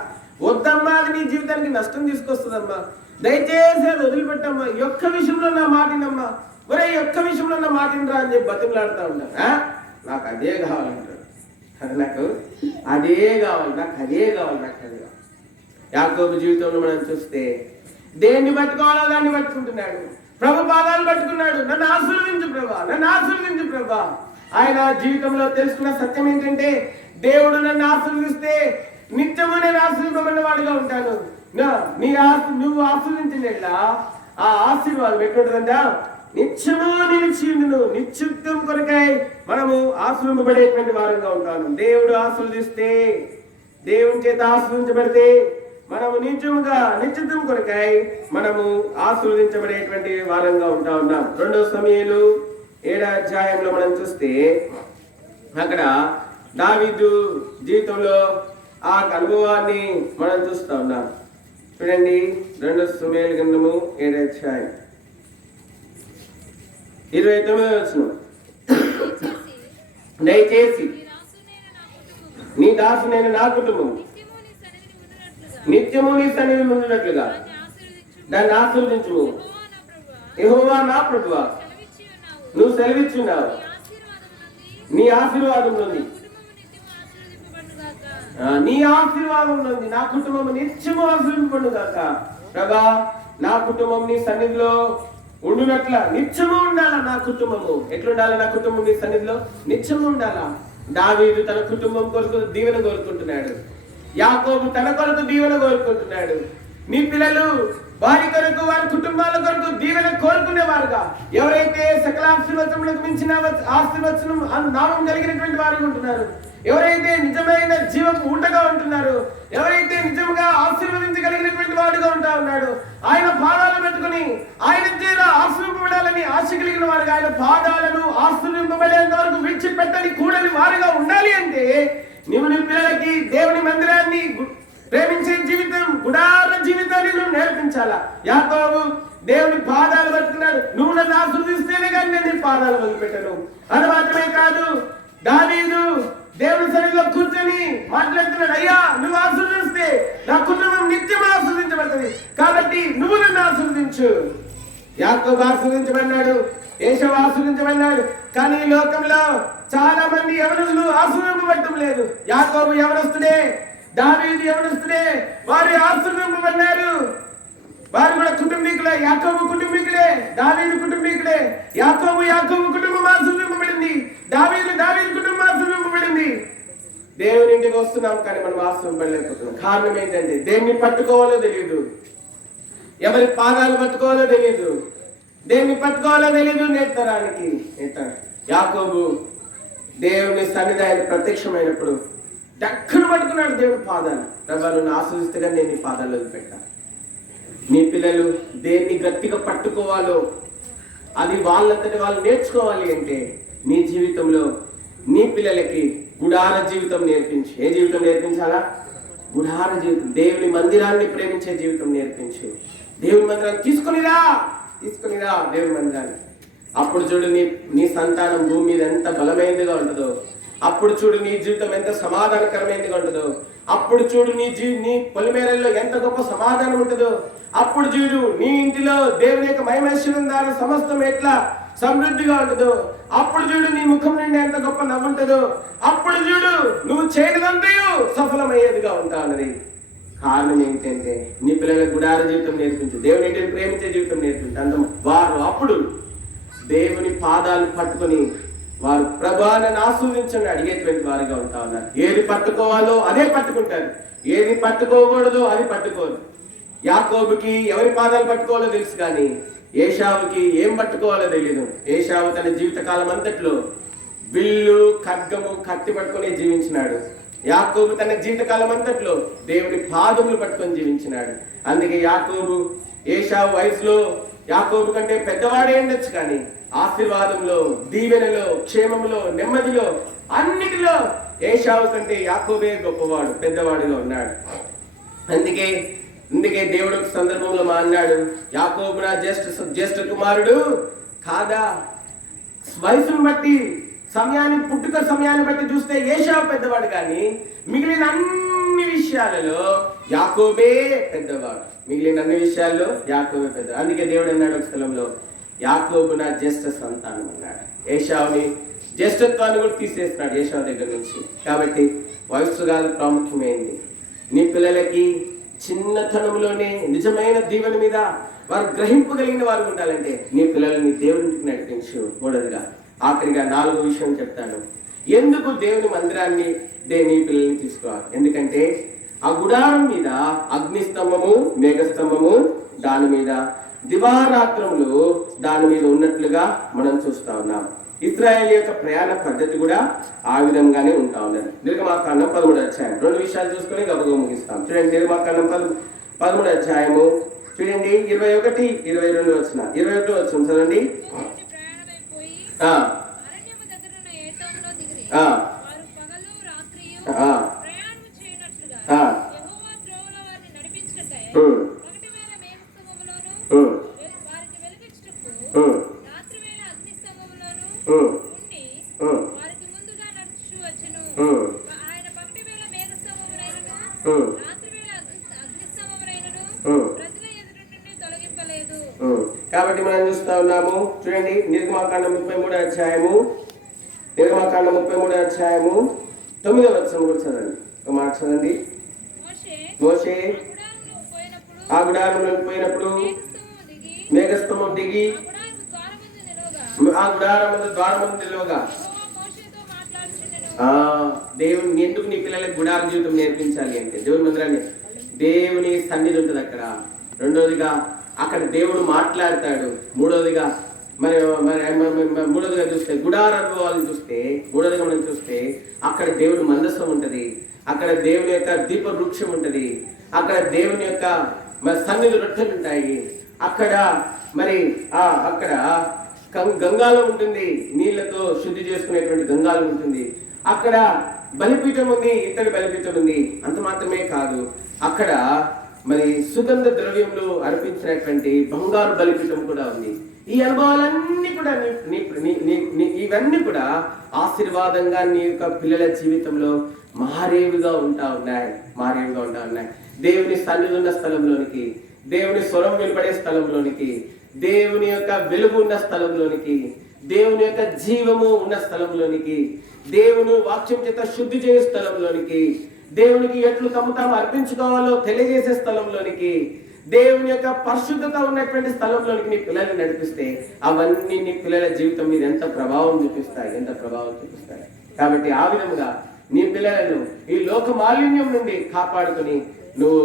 వద్దమ్మా, అది నీ జీవితానికి నష్టం తీసుకొస్తుందమ్మా, దయచేసి అది వదిలిపెట్టమ్మా, ఈ ఒక్క విషయంలో నా మాటినమ్మా, ఒరే ఈ ఒక్క విషయంలో నా మాటినరా అని చెప్పి బతిమలాడుతూ ఉంటారు. నాకు అదే కావాలంటారు, నాకు అదే కావాలి. యాకోబు జీవితంలో మనం చూస్తే దేన్ని పట్టుకోవాలో దాన్ని పట్టుకుంటున్నాడు. ప్రభు పాదాలు పట్టుకున్నాడు. నన్ను ఆశీర్వదించు ప్రభా. ఆయన జీవితంలో తెలుసుకున్న సత్యం ఏంటంటే, దేవుడు నన్ను ఆశీర్వదిస్తే నిత్యము నేను ఆశీర్వదించబడిన వాడిగా ఉంటాను. నువ్వు ఆశీర్వదించిన ఆ ఆశీర్వాదం ఎట్లుంటుందంట, నిత్యము నిలిచిండును. నిత్యుక్తం కొరకై మనము ఆశీర్వదింపబడేటువంటి వారంగా ఉంటాను. దేవుడు ఆశీర్వదిస్తే, దేవుని చేత ఆశీర్వదించబడితే మనము నిత్యత్వం కొరకై మనము ఆశీర్వదించబడేటువంటి వారంగా ఉన్నాం. 2 సమూయేలు 7వ అధ్యాయంలో మనం చూస్తే అక్కడ దావీదు జీవితంలో ఆ అనుభవాన్ని మనం చూస్తా ఉన్నాం. చూడండి, 2 సమూయేలు గ్రంథము 7వ అధ్యాయం 29వ వచనం. దయచేసి నీ దాసునైన నా కుటుంబం నిత్యము నీ సన్నిధి ఉండినట్లుగా దాన్ని ఆశీర్వదించుము. యెహోవా నా ప్రభువా, నువ్వు సెలవిచ్చున్నావు, నీ ఆశీర్వాదం నుండి నా కుటుంబం నిత్యము ఆశీర్వదింపబడుగాక. ప్రభా, నా కుటుంబం నీ సన్నిధిలో ఉండునట్ల నిత్యము ఉండాలా. నా కుటుంబము ఎట్లుండాలా? నా కుటుంబం నీ సన్నిధిలో నిత్యము ఉండాలా. దావీదు తన కుటుంబం కొరకు దీవెన కోరుకుంటున్నాడు. యాకోబు తన కొరకు దీవెన కోరుకుంటున్నాడు. మీ పిల్లలు వారి కొరకు, వారి కుటుంబాల కొరకు దీవెన కోరుకునేవారుగా, ఎవరైతే సకల ఆశీర్వచనములకు మించిన ఆశీర్వచనం నామం కలిగినటువంటి వారు ఉంటున్నారు, ఎవరైతే నిజమైన జీవపు ఊటగా ఉంటున్నారు, ఎవరైతే నిజంగా ఆశీర్వదించగలిగినటువంటి వాడుగా ఉంటా ఉన్నాడు, ఆయన పాదాలు పెట్టుకుని ఆయన చేత ఆశీర్వదింపబడాలని ఆశ కలిగిన వారుగా, ఆయన పాదాలను ఆశీర్వదింపబడేంత వరకు విడిచిపెట్టని కూడని వారుగా ఉండాలి అంటే నువ్వు నీ పిల్లలకి దేవుని మందిరాన్ని ప్రేమించే జీవితం, గుడార జీవితాన్ని నువ్వు నేర్పించాలా. యాకోబు దేవుని పాదాలు పట్టుకున్నాడు. నువ్వు నన్ను ఆశీర్వదిస్తేనే కానీ నేను నీ పాదాలు వదిలిపెట్టను అని మాత్రమే కాదు, దావీదు దేవుని సన్నిధిలో కూర్చొని మాట్లాడుతున్నాడు. అయ్యా, నువ్వు ఆశీర్వదిస్తే నా కుటుంబం నిత్యం ఆశీర్వదించబడుతుంది, కాబట్టి నువ్వు నన్ను ఆశీర్వదించు. యాకోబు ఆశీర్వదించబడినాడు, ఏశావు ఆశీర్వదించబడినాడు. కానీ ఈ లోకంలో చాలా మంది యవనులు ఆశీర్వదింపబడటం లేదు. యాకోబు యవనస్తుడే, దావీదు యవనస్తుడే, వారు ఆశీర్వదింపబడినారు. వారు కూడా కుటుంబీకులే. యాకోబు కుటుంబీకులే, దావీదు కుటుంబీకులే. యాకోబు కుటుంబం ఆశీర్వదింపబడింది, దావీదు కుటుంబం ఆశీర్వదింపబడింది. దేవుని ఇంటికి వస్తున్నాం కానీ మనం ఆశీర్వదింపబడలేకపోతున్నాం. కారణం ఏంటంటే దేన్ని పట్టుకోవాలో తెలియదు, ఎవరి పాదాలు పట్టుకోవాలో తెలియదు, దేన్ని పట్టుకోవాలో తెలియదు. నేర్తరానికి యాకోబు దేవుని సన్నిధి ఆయన ప్రత్యక్షమైనప్పుడు దక్కను పట్టుకున్నాడు దేవుని పాదాలు. ప్రభా, నువ్వు ఆశీర్వదిస్తే కానీ నేను నీ పాదాలు వదిలిపెట్టాను. నీ పిల్లలు దేన్ని గట్టిగా పట్టుకోవాలో అది వాళ్ళంతటి వాళ్ళు నేర్చుకోవాలి అంటే నీ జీవితంలో నీ పిల్లలకి గుడార జీవితం నేర్పించు. ఏ జీవితం నేర్పించాలా? గుడార జీవితం, దేవుని మందిరాన్ని ప్రేమించే జీవితం నేర్పించు. దేవుని మందిరాన్ని తీసుకునిరా దేవుని మందిరాన్ని. అప్పుడు చూడు నీ సంతానం భూమి మీద ఎంత బలమైనదిగా ఉంటుందో, అప్పుడు చూడు నీ జీవితం ఎంత సమాధానకరమైనదిగా ఉంటుందో, అప్పుడు చూడు నీ పొలిమేరల్లో ఎంత గొప్ప సమాధానం ఉంటుందో, అప్పుడు చూడు నీ ఇంటిలో దేవుని యొక్క మహిమైశ్వర్యం ద్వారా సమస్తం ఎట్లా సమృద్ధిగా ఉంటుందో, అప్పుడు చూడు నీ ముఖం నుండి ఎంత గొప్ప నవ్వు ఉంటుందో, అప్పుడు చూడు నువ్వు చేయడంతయు సఫలమయ్యేదిగా ఉంటా అన్నది. కారణం ఏంటంటే నీ పిల్లలకు గుడార జీవితం నేర్పించు, దేవుని ఇంటిని ప్రేమించే జీవితం నేర్పించు. అంత వారు అప్పుడు దేవుని పాదాలు పట్టుకుని వారు ప్రభా నన్ను ఆశీర్వదించండి అడిగేటువంటి వారుగా ఉంటా ఉన్నారు. ఏది పట్టుకోవాలో అదే పట్టుకుంటారు, ఏది పట్టుకోకూడదో అది పట్టుకోరు. యాకోబుకి ఎవరి పాదాలు పట్టుకోవాలో తెలుసు, కానీ ఏశావుకి ఏం పట్టుకోవాలో తెలియదు. ఏశావు తన జీవిత కాలం అంతట్లో విల్లు, ఖడ్గము, కత్తి పట్టుకుని జీవించినాడు. యాకోబు తన జీవితకాలం అంతట్లో దేవుని పాదములు పట్టుకొని జీవించినాడు. అందుకే యాకోబు ఏశావు వయసులో యాకోబు కంటే పెద్దవాడే ఉండొచ్చు, కానీ ఆశీర్వాదంలో, దీవెనలో, క్షేమంలో, నెమ్మదిలో, అన్నిటిలో ఏశావు కంటే యాకోబే గొప్పవాడు, పెద్దవాడుగా ఉన్నాడు. అందుకే దేవుడు ఒక సందర్భంలో అన్నాడు, యాకోబు నా జ్యేష్ఠ కుమారుడు కాదా? వయసును బట్టి, పుట్టుక సమయాన్ని బట్టి చూస్తే ఏశావు పెద్దవాడు, కానీ మిగిలిన అన్ని విషయాలలో యాకోబే పెద్దవాడు. మిగిలిన అన్ని విషయాల్లో యాకోబే పెద్దవాడు. అందుకే దేవుడు అన్నాడు ఒక స్థలంలో, యాకోబు నా జ్యేష్ఠ సంతానం అన్నాడు. ఏశావుని జ్యేష్ఠత్వాన్ని కూడా తీసేస్తున్నాడు ఏశావు దగ్గర నుంచి. కాబట్టి వయస్సు కాదు ప్రాముఖ్యమైంది. నీ పిల్లలకి చిన్నతనంలోనే నిజమైన దీవెన మీద వారు గ్రహింపగలిగిన వారు ఉండాలంటే నీ పిల్లల్ని దేవునికి నడిపించు. మూడవదిగా ఆఖరిగా 4వ విషయం చెప్తాను. ఎందుకు దేవుని మందిరాన్ని నీ పిల్లల్ని తీసుకోవాలి? ఎందుకంటే ఆ గుడారం మీద అగ్నిస్తంభము, మేఘస్తంభము దాని మీద, దివారాత్రములు దాని మీద ఉన్నట్లుగా మనం చూస్తా ఉన్నాం. ఇశ్రాయేల్ యొక్క ప్రయాణ పద్ధతి కూడా ఆ విధంగానే ఉంటా ఉన్నది. నిర్గమాకాండం 13వ అధ్యాయం 2 విషయాలు చూసుకొని గబగబా ముగిస్తాం. చూడండి, నిర్గమాకాండం 13వ అధ్యాయము చూడండి 21, 22 వచ్చిన 21 వచ్చిన చదవండి. కాబట్టి మనం చూస్తా ఉన్నాము. చూడండి, నిర్గమాకాండం 33వ అధ్యాయము 9వ వచనం కూడా చదవండి. ఒక మాట చదవండి. మోషే ఆ గుడారంలోకి పోయినప్పుడు మేఘస్తంభం దిగి ఆ గుడారం ద్వారముందు నిలువగా. దేవుని ఎందుకు నీ పిల్లలకి గుడార జీవితం నేర్పించాలి అంటే, దేవుని మందిరాన్ని, దేవుని సన్నిధి ఉంటుంది అక్కడ. రెండోదిగా అక్కడ దేవుడు మాట్లాడతాడు. మూడోదిగా చూస్తే గుడార అనుభవాలను చూస్తే, మూడోదిగా మనం చూస్తే అక్కడ దేవుడు మందసం ఉంటది, అక్కడ దేవుని యొక్క దీప వృక్షం ఉంటది, అక్కడ దేవుని యొక్క సన్నిధి రొట్టెలు ఉంటాయి, అక్కడ అక్కడ గంగాలం ఉంటుంది, నీళ్లతో శుద్ధి చేసుకునేటువంటి గంగాలం ఉంటుంది, అక్కడ బలిపీఠం ఉంది, ఇతడి బలిపీఠం ఉంది. అంత మాత్రమే కాదు, అక్కడ సుగంధ ద్రవ్యములు అర్పించినటువంటి బంగారు బలిపీఠం కూడా ఉంది. ఈ అనుభవాలన్నీ కూడా ఇవన్నీ కూడా ఆశీర్వాదంగా నీ యొక్క పిల్లల జీవితంలో మారేవిగా ఉంటా ఉన్నాయి. దేవుని సన్నిధి ఉన్న స్థలంలోనికి, దేవుని స్వరం వినపడే స్థలంలోనికి, దేవుని యొక్క వెలుగు ఉన్న స్థలంలోనికి, దేవుని యొక్క జీవము ఉన్న స్థలంలోనికి, దేవుని వాక్యం చేత శుద్ధి చేసే స్థలంలోనికి, దేవునికి ఎట్లు తమ తాము అర్పించుకోవాలో తెలియజేసే స్థలంలోనికి, దేవుని యొక్క పరిశుద్ధత ఉన్నటువంటి స్థలంలోనికి నీ పిల్లల్ని నడిపిస్తే అవన్నీ నీ పిల్లల జీవితం మీద ఎంత ప్రభావం చూపిస్తాయి. కాబట్టి ఆ విధముగా నీ పిల్లలను ఈ లోక మాలిన్యం నుండి కాపాడుకొని నువ్వు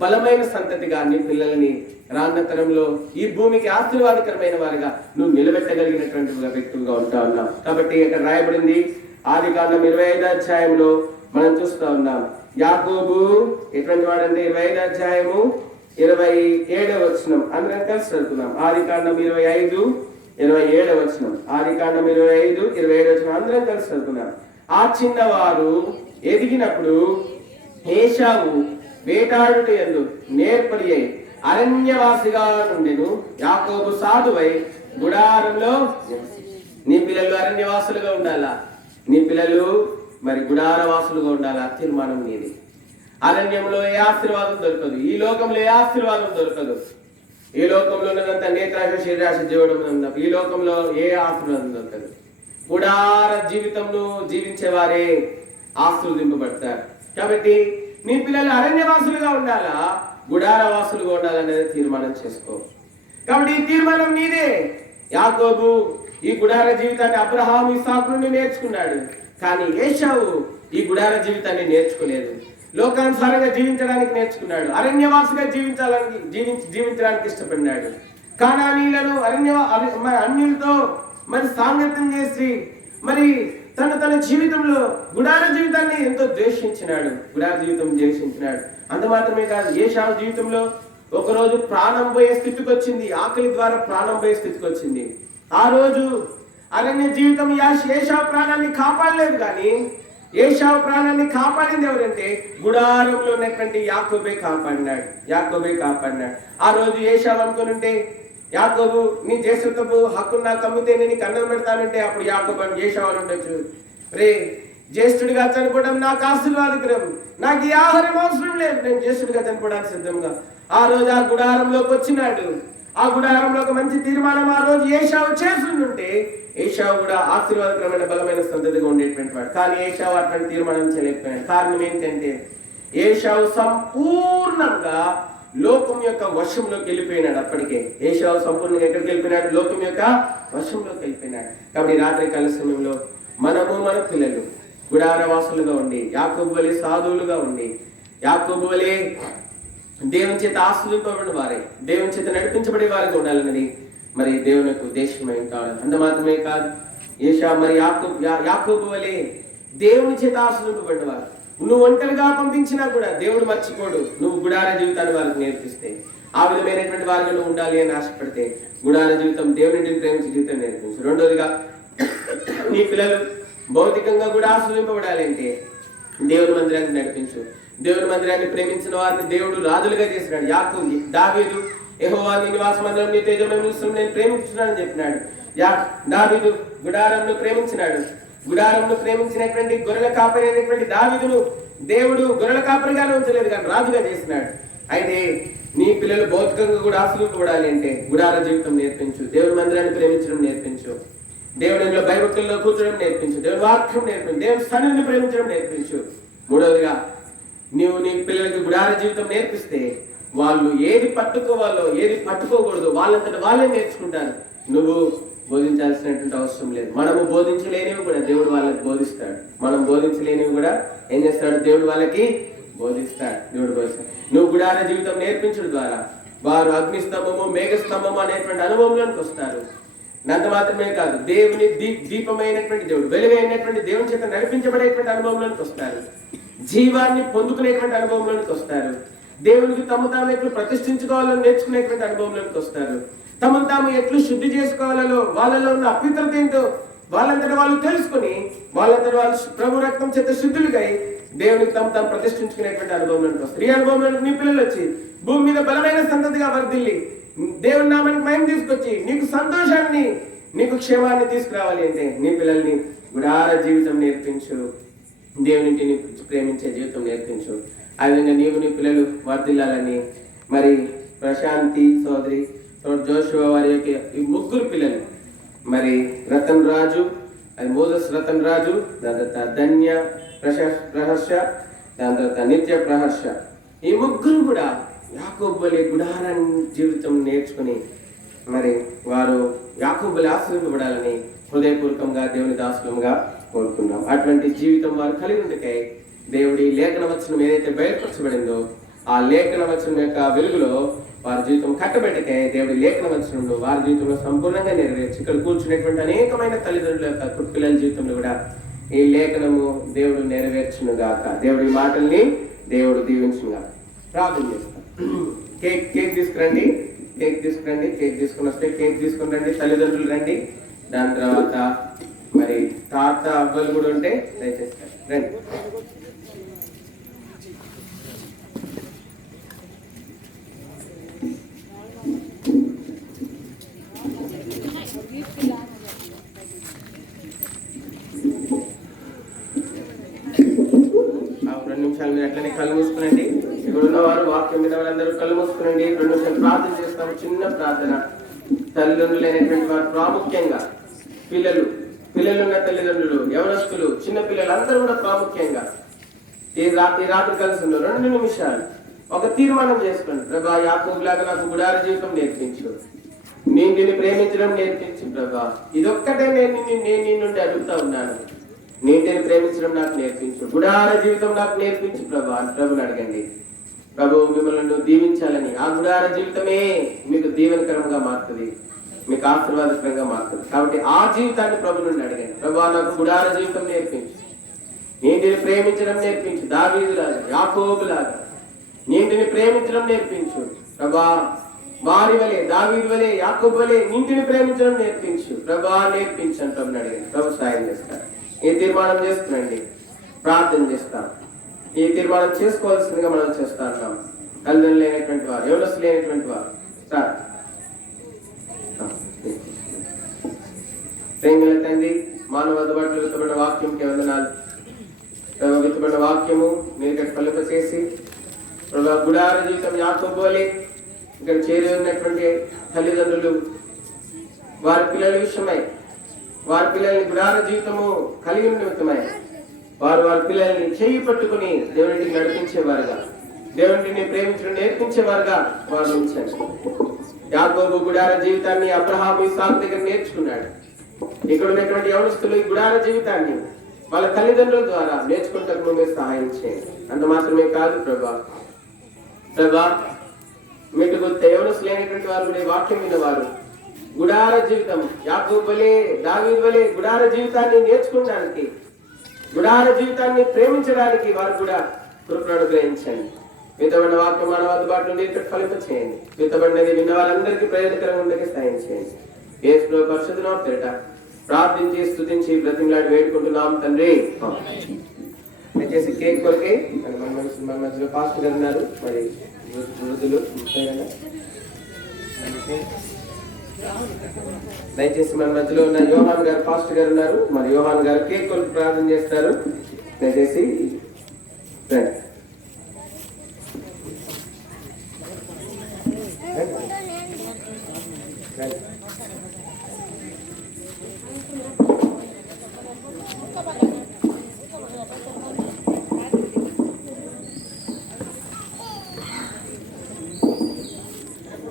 బలమైన సంతతిగా నీ పిల్లలని రాన్నతరంలో ఈ భూమికి ఆశీర్వాదకరమైన వారిగా నువ్వు నిలబెట్టగలిగినటువంటి వ్యక్తులుగా ఉంటా ఉన్నావు. కాబట్టి ఇక్కడ రాయబడింది ఆదికాండం 25వ అధ్యాయంలో మనం చూస్తా ఉన్నాం. యాకోబు ఎటువంటి వాడంటే 25వ అధ్యాయము 27వ వచనం అందరం కలిసి చదువుతున్నాం. ఆదికాండం 25:27వ వచనం. ఆదికాండం 25:27వ వచనం అందరం కలిసి చదువుతున్నాం. ఆ చిన్నవారు ఎదిగినప్పుడు ఏశావు వేటాడుట యందు నేర్పరి అయి అరణ్యవాసిగా నుండెను. యాకోబు సాధువై గుడారంలో. నీ పిల్లలు అరణ్యవాసులుగా ఉండాలా, నీ పిల్లలు గుడారవాసులుగా ఉండాలా. తీర్మానం నీది. అరణ్యంలో ఏ ఆశీర్వాదం దొరకదు, ఈ లోకంలో ఏ ఆశీర్వాదం దొరకదు. ఈ లోకంలో ఉన్నదంతా నేత్రాశ శరీరాశ జీవడం, ఈ లోకంలో ఏ ఆశీర్వాదం దొరకదు. గుడార జీవితంలో జీవించే వారే ఆశీర్వదింపబడతారు. కాబట్టి నీ పిల్లలు అరణ్యవాసులుగా ఉండాలా, గుడారవాసులుగా ఉండాలనేది తీర్మానం చేసుకో. కాబట్టి ఈ తీర్మానం నీదే. యాకోబు ఈ గుడార జీవితాన్ని అబ్రహాము, ఇస్సాకు నుండి నేర్చుకున్నాడు. కానీ ఏశావు ఈ గుడార జీవితాన్ని నేర్చుకోలేదు. లోకానుసారంగా జీవించడానికి నేర్చుకున్నాడు. అరణ్యవాసిగా జీవించడానికి ఇష్టపడినాడు. కానానీయులను అన్యులతో సాంగత్యం చేసి తన జీవితంలో గుడార జీవితాన్ని ఎంతో ద్వేషించినాడు. అంత మాత్రమే కాదు, ఏశావు జీవితంలో ఒకరోజు ప్రాణం పోయే స్థితికి వచ్చింది. ఆకలి ద్వారా ప్రాణం పోయే స్థితికి వచ్చింది. ఆ రోజు అరణ్య జీవితం ఏశావు ప్రాణాన్ని కాపాడలేదు. కానీ ఏశావు ప్రాణాన్ని కాపాడింది ఎవరంటే గుడారంలో ఉన్నటువంటి యాకోబే కాపాడినాడు. ఆ రోజు ఏశావు అనుకునుంటే, యాకోబు నీ జ్యేష్ఠత్వపు హక్కు నాకు అమ్మితే నేను నీకు అన్నం పెడతానంటే, అప్పుడు యాకోబు ఏశావు అని ఉండొచ్చు, రే జ్యేష్ఠుడిగా చనిపోవడం నాకు ఆశీర్వాదకరం, నాకు ఈ ఆహారం అవసరం లేదు, నేను జ్యేష్ఠుడిగా చనిపోవడానికి సిద్ధంగా. ఆ రోజు ఆ గుడారంలోకి వచ్చినాడు. ఆ గుడారంలో ఒక మంచి తీర్మానం ఆ రోజు ఏశావు చేస్తుంటే, ఏశావు కూడా ఆశీర్వాదకరమైన బలమైన సంతతిగా ఉండేటువంటి వాడు. కానీ ఏశావు అటువంటి తీర్మానం చేయలేకపోయాడు. కారణం ఏంటంటే ఏశావు సంపూర్ణంగా లోకం యొక్క వశంలోకి వెళ్ళిపోయినాడు. అప్పటికే ఏశావు సంపూర్ణంగా ఎక్కడికి వెళ్ళిపోయినాడు? లోకం యొక్క వశంలోకి వెళ్ళిపోయినాడు. కాబట్టి రాత్రి కాల సమయంలో మనము మన పిల్లలు గుడారవాసులుగా ఉండి, యాకోబు వలె సాధువులుగా ఉండి, యాకోబు వలె దేవుని చేత ఆశ్రయింపబడిన వారే, దేవుని చేత నడిపించబడే వారిగా ఉండాలని మరి దేవుని యొక్క ఉద్దేశమై ఉంటాడు. అంత మాత్రమే కాదు, ఏషా మరి యాకోబు వలె దేవుని చేత ఆశ్రయింపబడిన వారు. నువ్వు ఒంటరిగా పంపించినా కూడా దేవుడు మర్చిపోడు. నువ్వు గుడార జీవితాన్ని వాళ్ళకి నేర్పిస్తే, ఆ విధమైనటువంటి వారిగా నువ్వు ఉండాలి అని ఆశపడితే గుడార జీవితం, దేవుని ప్రేమించే జీవితం నేర్పించు. రెండోదిగా, నీ పిల్లలు భౌతికంగా కూడా ఆశ్రయింపబడాలి అంటే దేవుని మందిరాన్ని నడిపించు. దేవుని మందిరాన్ని ప్రేమించిన వారిని దేవుడు రాజులుగా చేసినాడు. దావీదు యెహోవా నీ నివాస మందిరం నీ తేజోమయ నేను ప్రేమించున్నానని చెప్పినాడు. దావీదు గుడారంను ప్రేమించినాడు. గుడారంను ప్రేమించినటువంటి గొర్రెల కాపరి అయినటువంటి దావీదును దేవుడు గొర్రెల కాపరిగానే ఉంచలేదు కానీ రాజుగా చేసినాడు. అయితే నీ పిల్లలు భౌతికంగా కూడా ఆశ్రయింపబడాలి అంటే గుడార జీవితం నేర్పించు. దేవుని మందిరాన్ని ప్రేమించడం నేర్పించు. దేవుడిలో భయభక్తుల్లో కూర్చోడం నేర్పించు. దేవుని వాక్యం నేర్పించు. దేవుని సన్నిధిని ప్రేమించడం నేర్పించు. మూడవదిగా, నీవు నీ పిల్లలకి గుడార జీవితం నేర్పిస్తే వాళ్ళు ఏది పట్టుకోవాలో ఏది పట్టుకోకూడదు వాళ్ళంతట వాళ్ళే నేర్చుకుంటారు. నువ్వు బోధించాల్సినటువంటి అవసరం లేదు. మనము బోధించలేనివి కూడా దేవుడు వాళ్ళకి బోధిస్తాడు. మనం బోధించలేనివి కూడా ఏం చేస్తాడు? దేవుడు వాళ్ళకి బోధిస్తాడు. దేవుడు బోధిస్తాడు. నువ్వు గుడార జీవితం నేర్పించడం ద్వారా వారు అగ్నిస్తంభము మేఘస్తంభము అనేటువంటి అనుభవంలోకి వస్తారు. అంత మాత్రమే కాదు, దేవుని దీపమైనటువంటి దేవుడు, వెలుగైనటువంటి దేవుని చేత నడిపించబడేటువంటి అనుభవంలోకి వస్తారు. జీవాన్ని పొందుకునేటువంటి అనుభవంలోకి వస్తారు. దేవునికి తమ తాము ఎట్లు ప్రతిష్ఠించుకోవాలని నేర్చుకునేటువంటి అనుభవంలోకి వస్తారు. తమను తాము ఎట్లు శుద్ధి చేసుకోవాలలో వాళ్ళలో ఉన్న అపవిత్రత ఏంటో వాళ్ళంతటా వాళ్ళు తెలుసుకుని వాళ్ళంతటా వాళ్ళు ప్రభు రక్తం చేత శుద్ధులుగా దేవునికి తాము ప్రతిష్ఠించుకునేటువంటి అనుభవంలోకి వస్తారు. ఈ అనుభవంలో నీ పిల్లలు వచ్చి భూమి మీద బలమైన సంతతిగా వర్ధిల్లి దేవుని నామానికి మహిమ తీసుకొచ్చి నీకు సంతోషాన్ని నీకు క్షేమాన్ని తీసుకురావాలి అంటే నీ పిల్లల్ని గుడార జీవితం నేర్పించు. దేవునింటిని ప్రేమించే జీవితం నేర్పించు. ఆ విధంగా నీవు నీ పిల్లలు వర్ధిల్లాలని మరి ప్రశాంతి సోదరి జోషువా వారి యొక్క ఈ ముగ్గురు పిల్లలు, మరి రతన్ రాజు, అది మోజస్ రతన్ రాజు, దాని తర్వాత ధన్య ప్రహర్ష, దాని తర్వాత నిత్య ప్రహర్ష, ఈ ముగ్గురు కూడా యాకోబు వలె గుడార జీవితం నేర్చుకుని మరి వారు యాకోబు వలె ఆశ్రయింపబడాలని హృదయపూర్వకంగా దేవుని దాసులంగా కోరుకున్నాం. అటువంటి జీవితం వారు కలిగి ఉండకై దేవుడి లేఖన వచనం ఏదైతే బయలుపరచబడిందో ఆ లేఖన వచనం యొక్క వెలుగులో వారి జీవితం కట్టబెట్టకై దేవుడి లేఖన వచనంలో వారి జీవితంలో సంపూర్ణంగా నెరవేర్చి ఇక్కడ కూర్చున్నటువంటి అనేకమైన తల్లిదండ్రుల యొక్క పిల్లల జీవితంలో కూడా ఈ లేఖనము దేవుడు నెరవేర్చును గాక. దేవుడి మాటల్ని దేవుడు దీవించును గాక. ప్రార్థన చేస్తాం. కేక్ తీసుకురండి. కేక్ తీసుకుని వస్తే కేక్ తీసుకుని రండి. తల్లిదండ్రులు రండి. దాని తర్వాత మరి తాత అవ్వలు కూడా ఉంటే దయచేసి రండి. మీరు అట్లనే కళ్ళు మూసుకునండి. ఇక్కడ ఉన్నవారు వాక్యం మీద వాళ్ళందరూ కళ్ళు మూసుకునండి. 2 నిమిషాలు ప్రార్థన చేస్తాము. చిన్న ప్రార్థన. తల్లిదండ్రులు అయినటువంటి వారు ప్రాముఖ్యంగా పిల్లలున్న తల్లిదండ్రులు, యవనస్తులు, చిన్న పిల్లలు అందరూ కూడా ప్రాముఖ్యంగా ఈ రాత్రి కలిసి ఉన్నారు. 2 నిమిషాలు ఒక తీర్మానం చేసుకోండి. ప్రభా, యాకోబులాగా నాకు గుడార జీవితం నేర్పించు. నేను నిన్ను ప్రేమించడం నేర్పించు ప్రభా. ఇదొక్కటే నేను నీ నుండి అడుగుతా ఉన్నాను. నేను ప్రేమించడం నాకు నేర్పించు. గుడార జీవితం నాకు నేర్పించు ప్రభా అని ప్రభుని అడగండి. ప్రభు మిమ్మల్ని దీవించాలని, ఆ గుడార జీవితమే మీకు దీవెనకరంగా మారుతుంది, మీకు ఆశీర్వాదకరంగా మారుతుంది. కాబట్టి ఆ జీవితాన్ని ప్రభు నుండి అడగండి. ప్రభా, నాకు గుడార జీవితం నేర్పించు. నేను ప్రేమించడం నేర్పించు. దావీదులాగా, యాకోబులాగా నీటిని ప్రేమించడం నేర్పించు ప్రభా. వారి వలె, దావీదు వలె, యాకోబు వలె నీటిని ప్రేమించడం నేర్పించు ప్రభా. నేర్పించండి ప్రభుని అడిగాను. ప్రభు సాయం చేస్తారు. ఏ తీర్మానం చేస్తున్నాండి, ప్రార్థన చేస్తాం. ఈ తీర్మానం చేసుకోవాల్సిందిగా మనం చేస్తా ఉన్నాం. తల్లిదండ్రులు లేనటువంటి వారు, యవనస్తులు లేనటువంటి వారు ప్రేమల తండ్రి, మానవ అందుబాటులో విత్తబడిన వాక్యంకి వందనాలు. విత్తబడిన వాక్యము మీరు ఇక్కడ ఫలింప చేసి గుడార జీవితం యాకోబు వలె ఇక్కడ చేరి ఉన్నటువంటి తల్లిదండ్రులు వారి పిల్లల విషయమై, వారి పిల్లల్ని గుడార జీవితము కలిగి నిమిత్తమై వారి పిల్లల్ని చేయి పట్టుకుని దేవునికి నడిపించేవారుగా, దేవుడిని ప్రేమించడం నేర్పించేవారుగా వారు ఉంచండి. యాకోబు గుడార జీవితాన్ని అబ్రహాము, ఇస్సాకు దగ్గర నేర్చుకున్నాడు. ఇక్కడ ఉన్నటువంటి యవనస్తులు ఈ గుడార జీవితాన్ని వాళ్ళ తల్లిదండ్రుల ద్వారా నేర్చుకుంటకు మీరు సహాయం చేయండి. అంత మాత్రమే కాదు ప్రభా మీకు యవనస్తులు లేనటువంటి వారు కూడా వాక్యం విన్నవారు గుడార జీవితం యాకోబు వలె దావీదు వలె గుడార జీవితాన్ని నేర్చుకోవడానికి, గుడార జీవితాన్ని ప్రేమించడానికి వారు కూడా కృపను అనుగ్రహించండి. మితమైన వాక్యం మానవ అందుబాటులో నుండి ఇక్కడ ఫలింప చేయండి. మితబడినది విన్న వాళ్ళందరికీ ప్రయోజనకరంగా ఉండగా సాయం చేయండి. యేసు పరిశుద్ధ నామమున పేరిట ప్రార్థించి స్తుతించి బ్రతిమలాడి వేడుకుంటున్నాం తండ్రి. దయచేసి కేక్ కొరకే మన మధ్యలో పాస్టర్ గారు ఉన్నారు, మరి వృద్ధులు దయచేసి మన మధ్యలో ఉన్న యోహాన్ గారు పాస్టర్ గారు ఉన్నారు, మరి యోహాన్ గారు కేక్ కొరకు ప్రార్థన చేస్తారు. దయచేసి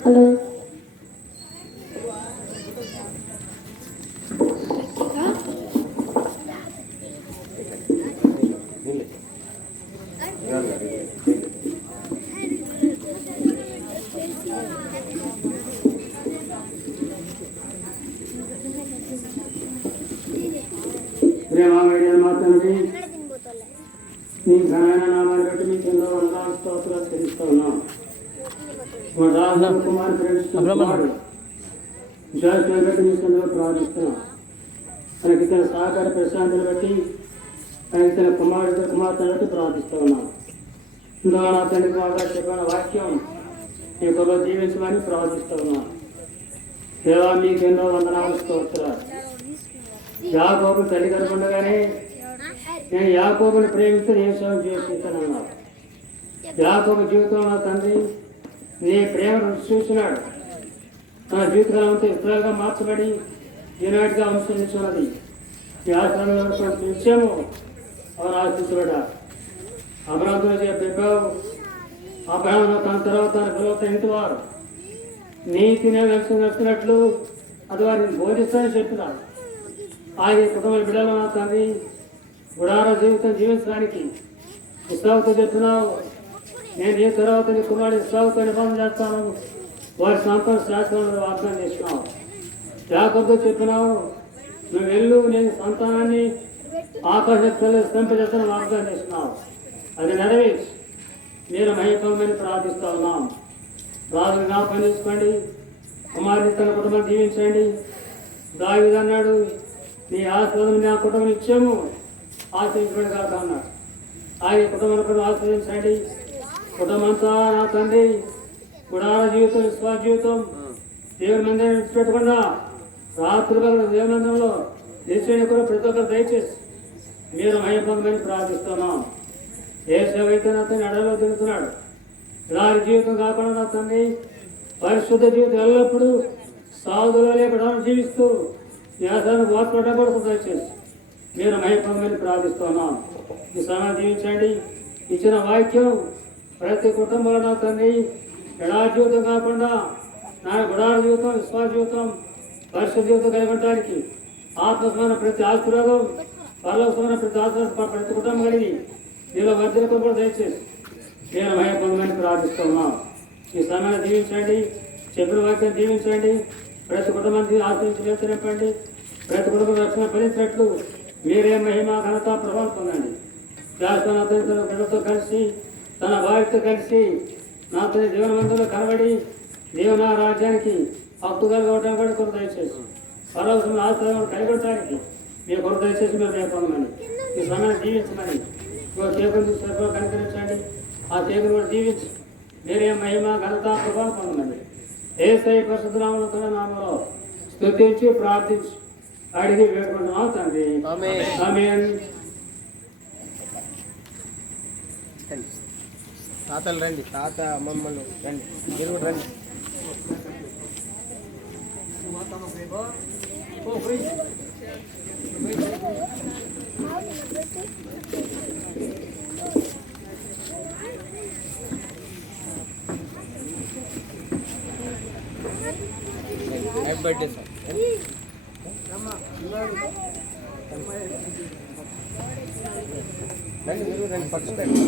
హలో ప్రేమ మాత్రమే నీ ఘనమైన నామాన్ని బట్టి మీకు ఎన్నో వందల స్తోత్రాలు తెలుస్తూ ఉన్నాం. మా రాజు కుమార్ ప్రేమిస్తున్నాడు విశాఖను బట్టి మీ సందులో ప్రార్థిస్తున్నాం. తనకి తన సహకార ప్రశాంతను బట్టి తనకి తన కుమార్తెను బట్టి ప్రార్థిస్తూ ఉన్నాం. ఇందులో నా తండ్రి బాగా చెప్పిన వాక్యం మీ కొరకు జీవించమని ప్రార్థిస్తూ ఉన్నాం. దేవా మీకు ఎన్నో వందనాలు స్తోత్రాలు. యాకోబు తల్లి కనుకుండగానే నేను యాకోబుని ప్రేమిస్తే నేను సేవ చేసుకుంటానన్నావు. యాకోబు జీవితంలో తండ్రి నీ ప్రేమను చూసినాడు. తన జీవితంలో ఇతరులుగా మార్చబడి ఈనాటిగా అనుసరించున్నది. ఈ ఆశ్రమంలో నిత్యము అవరు ఆశించబడ్డా. అబ్రాహ్మణులు చెప్పావు, అబ్రాహ్మణులు తన తర్వాత తన పిల్లలతో ఇంటివారు నీతినే నడుస్తున్నట్లు అది వారిని బోధిస్తానని చెప్పినాడు. ఆయన కుటుంబ బిడ్డలు నా తండ్రి గుడార జీవితం జీవించడానికి ఇస్సాకుతో చెప్తున్నావు. నేను ఈ తర్వాత నీ కుమారుడు ఇస్సాకుతో నిబంధన చేస్తాను, వారి సంతాన శాస్త్రంలో వాగ్దానం చేస్తున్నావు. యాకోబుతో చెప్పినావు, నువ్వు వెళ్ళు, నేను సంతానాన్ని ఆకాశ స్తంభించేస్తాను వాగ్దానం చేస్తున్నావు. అది నెరవేర్చి మీరు మహిమని ప్రార్థిస్తూ ఉన్నాం. రాజుని జ్ఞాపకం చేసుకోండి, కుమారుని తన కుటుంబాన్ని దీవించండి. దావీదు అన్నాడు, నీ ఆశీర్వాదం నా కుటుంబం ఇచ్చాము ఆశ్రయించబడి కాక అన్నాడు. ఆయన కుటుంబాన్ని ఆశ్రయించండి. కుటుంబంతా నా తండ్రి గుడార జీవితం విశ్వాస జీవితం దేవుని మందిరం విడిచిపెట్టకుండా రాత్రి దేవుని మందిరంలో నిలిచేయడం కూడా ప్రతి ఒక్కరు దయచేసి మీరు మహిమని ప్రార్థిస్తున్నాం. ఏ సేవ అయితే నా తండ్రి అడవిలో తిరుగుతున్నాడు, ఇలాంటి జీవితం కాకుండా నా తండ్రి పరిశుద్ధ జీవితం ఎల్లప్పుడూ సాధులో లేకుండా జీవిస్తూ న్యాసాన్ని ఓర్పడకూడదు. దయచేసి మీరు మహిమని ప్రార్థిస్తున్నాం. ఈ సమయం దీవించండి. ఇచ్చిన వాక్యం ప్రతి కుటుంబంలో నా తండ్రి ఎడా జీవితం కాకుండా నా గుడార జీవితం విశ్వాస జీవితం పరిశుద్ధ జీవితం కలిగడానికి ఆత్మస్మరణ ప్రతి ఆశీర్వాదం పరలోకమైన ప్రతి ఆశీర్వాదం ప్రతి కుటుంబం కలిగి నీలో వర్ధన కూడా దయచేసి నేను మహిమని ప్రార్థిస్తున్నాం. ఈ సమయాన్ని దీవించండి. చెప్పిన వాక్యాన్ని దీవించండి. ప్రతి కుటుంబానికి ఆశ్రయించి వేతనింపండి. ప్రతి కుటుంబం రక్షణ ఫలించినట్లు మీరే మహిమ ఘనత ప్రభావం పొందండి. శాశ్వత తన బిడ్డతో కలిసి తన భార్యతో కలిసి నా తన దేవుని మందులో కనబడి దేవుని రాజ్యానికి హక్కుగా ఇవ్వడం కూడా కొరకు దయచేసి పరవశం ఆశ్రయం కైగొట్టడానికి మీ కొరకు దయచేసి మీరు నేర్పమని ఈ సమయాన్ని జీవించమని చేకులు తీసుకు కనికరించండి. ఆ చేకులు కూడా జీవించి మీరే మహిమ ఘనత ప్రభావం పొందమని యేసయ్య పరిశుద్ధ నామములో స్తుతించి ప్రార్థించి అడిగి వేడుకుంటున్నాం తండ్రి. ఆమేన్. తాతలు రండి, తాత అమ్మమ్మలు రండి, మీరు కూడా రండి. Happy birthday sir. పక్కన రండి.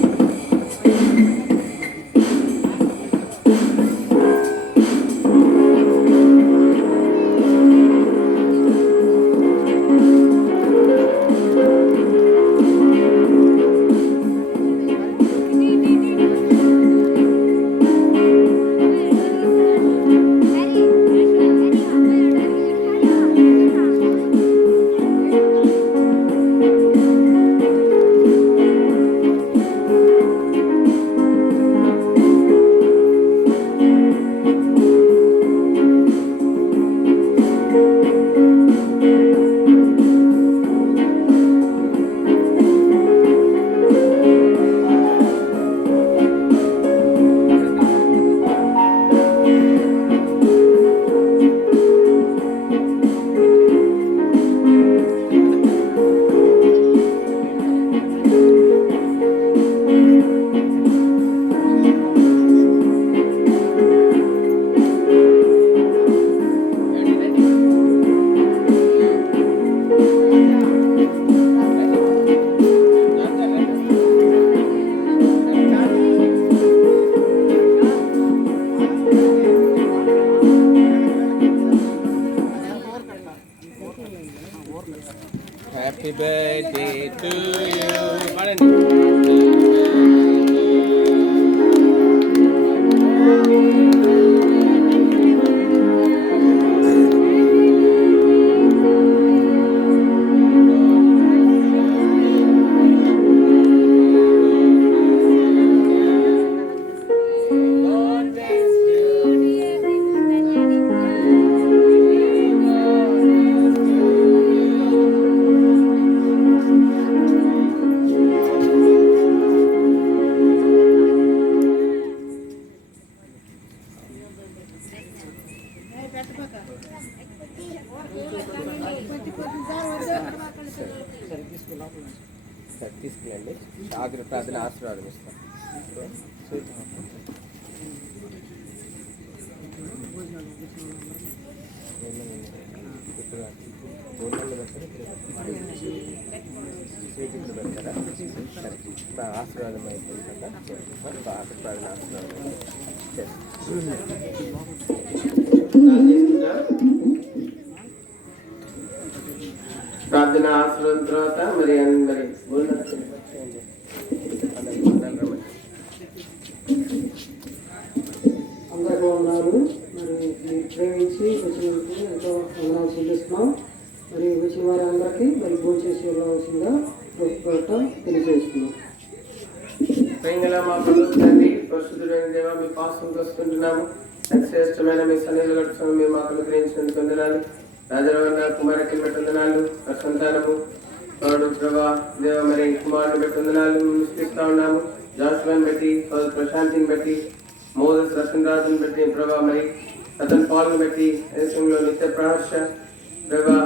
Happy birthday to you. తీసుకురండి. ఆగ్ర ప్రార్థన ఆశీర్వాదం ఇస్తాం. పెడతారా ఆశీర్వాదం అయిపోయింది కదా, ఆగ్ర ప్రార్థన ఆశీర్వాదం ప్రార్థన ఆశ్రయం తర్వాత మరి అందరూ ఉన్నారు. మరి మీరు ప్రేమించి వచ్చినందుకు ఎంతో వందనాలు చెల్లిస్తున్నాం. మరి వచ్చిన వారి అందరికీ మరి భోజనం చేసి వెళ్ళవలసిందిగా తెలియజేస్తున్నాం. ప్రేమల మా ప్రభువు తండ్రి, పరిశుద్ధుడైన దేవా, మీ పాసంకి వస్తుంటున్నాము. శ్రేష్టమైన మీ సన్నిధిలో గడుపుతాము. మీ మాకు అనుగ్రహించినందుకు వందనాలు. రాజరవణ కుమారకి పెట్టొందనాలు. ఆ సంతానము వాడు ప్రభా దేవ మరి కుమారుని పెట్టొందనాలు నిష్పిస్తా ఉన్నాము. జాషువాని బట్టి, ప్రశాంతిని బట్టి, మోదస్ రసన్ రాజుని బట్టి ప్రభా మరి అతని పాలను బట్టి దేశంలో నిత్య ప్రహర్ష ప్రభా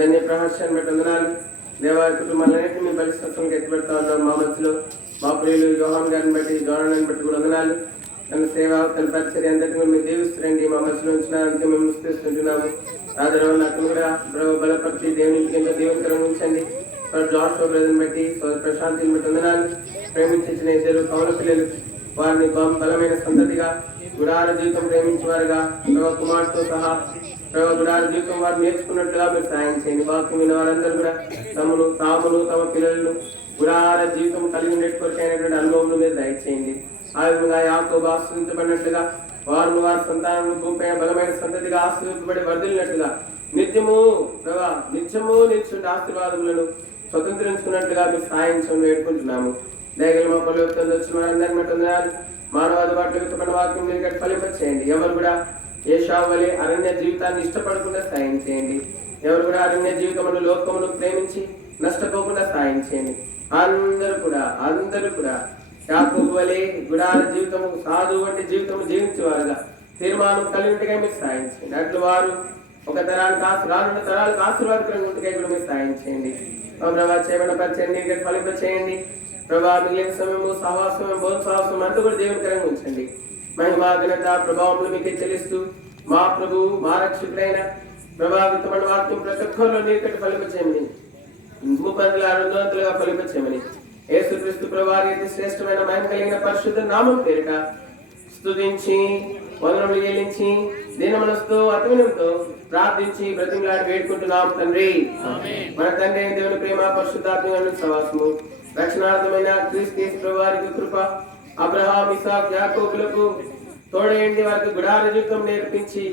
ధన్య ప్రహర్షాన్ని బట్టి వందనాలు. దేవా కుటుంబాలన్నింటినీ మీ బలిస్తత్వంకి ఎత్తిపెడతా ఉన్నాము. మా మధ్యలో మా ప్రియులు యోహాన్ గారిని బట్టి, జోనాన్ని బట్టి కూడా వందనాలు. తన సేవ, తన పరిచర్య అందరికీ మీరు దీవిస్తారండి. మా మధ్యలో ఉంచినందుకే మేము నిష్పిస్తుంటున్నాము. రాజరవణ అతను కూడా ప్రభు బలపరిచి దేవుని ఇంకా దీవెనకరంగా ఉంచండి. జాషువా బ్రదర్ని బట్టి, ప్రశాంతిని బట్టి వందనాలు. ప్రేమించిన ఇద్దరు కౌల పిల్లలు వారిని బలమైన సంతతిగా గుడార జీవితం ప్రేమించేవారుగా ప్రభు కుమార్తెతో సహా ప్రభు గుడార జీవితం వారు నేర్చుకున్నట్లుగా మీరు సాయం చేయండి. వాక్యం విన్న వారందరూ కూడా తామును తమ పిల్లలను గుడార జీవితం కలిగి ఉండేటువంటి అనుభవం మీరు దయచేయండి. ఆ విధంగా యాకోబు ఆశ్రయించబడినట్లుగా వారు వారి సంతానం భూమిపై బలమైన సంతతిగా ఆశ్రయించబడి వర్ధిల్లినట్లుగా నిత్యము ప్రభా నిత్యము నిల్చుంటే ఆశీర్వాదములను స్వతంత్రించుకున్నట్లుగా మీరు సాయం చేయని వేడుకుంటున్నాము. దయగల మా పల్లెత్తులు వచ్చిన వారందరినీ బట్టి వందనాలు. మానవాది వాటిలో విత్తబడిన వాక్యం మీరు ఫలింపచేయండి. ఎవరు కూడా ఏషావు వలె అరణ్య జీవితాన్ని ఇష్టపడకుండా సాయం చేయండి. ఎవరు కూడా అరణ్య జీవితమును లోకమును ప్రేమించి నష్టపోకుండా సాయం చేయండి. అందరూ కూడా యాకోబు వలె గుడార జీవితము, సాధు వంటి జీవితము జీవించేవారుగా తీర్మానం కలిగినట్టుగా మీరు సాయం చేయండి. అట్లు వారు ఒక తరానికి రానున్న తరాలకు ఆశీర్వాదకరంగా ఉంటుగా కూడా మీరు సాయం చేయండి. ప్రభా చేయమని పరిచయండి, ఫలింప చేయండి. ప్రభా మిగిలిన సమయము, సహవాసం, బోధ సహవాసం అంతా కూడా దేవునికరంగా ఉంచండి. మహిమా ఘనత ప్రభావములు మీకే చెల్లిస్తూ మా ప్రభు, మా రక్షకుడైన ప్రభావితమైన వాక్యం ప్రతి ఒక్కరిలో నీకటి ఫలింప చేయమని ముప్పందుల 600గా ఫలించమని యేసుక్రీస్తు ప్రభువారి అతి శ్రేష్టమైన మహిమ కలిగిన పరిశుద్ధ నామం పేరిట స్తుతించి వందనములు చెల్లించి దీనమనస్తో అతివినయంతో ప్రార్థించి బ్రతిమలాడి వేడుకుంటున్నాం తండ్రి. మన తండ్రి అయిన దేవుని ప్రేమ పరిశుద్ధాత్మ సవాసము రక్షణార్థమైన క్రీస్తు ప్రభువారి కృప అబ్రహాం ఇసాక్ యాకోబులకు తోడేంటి వారికి గుడార జీవితం నేర్పించి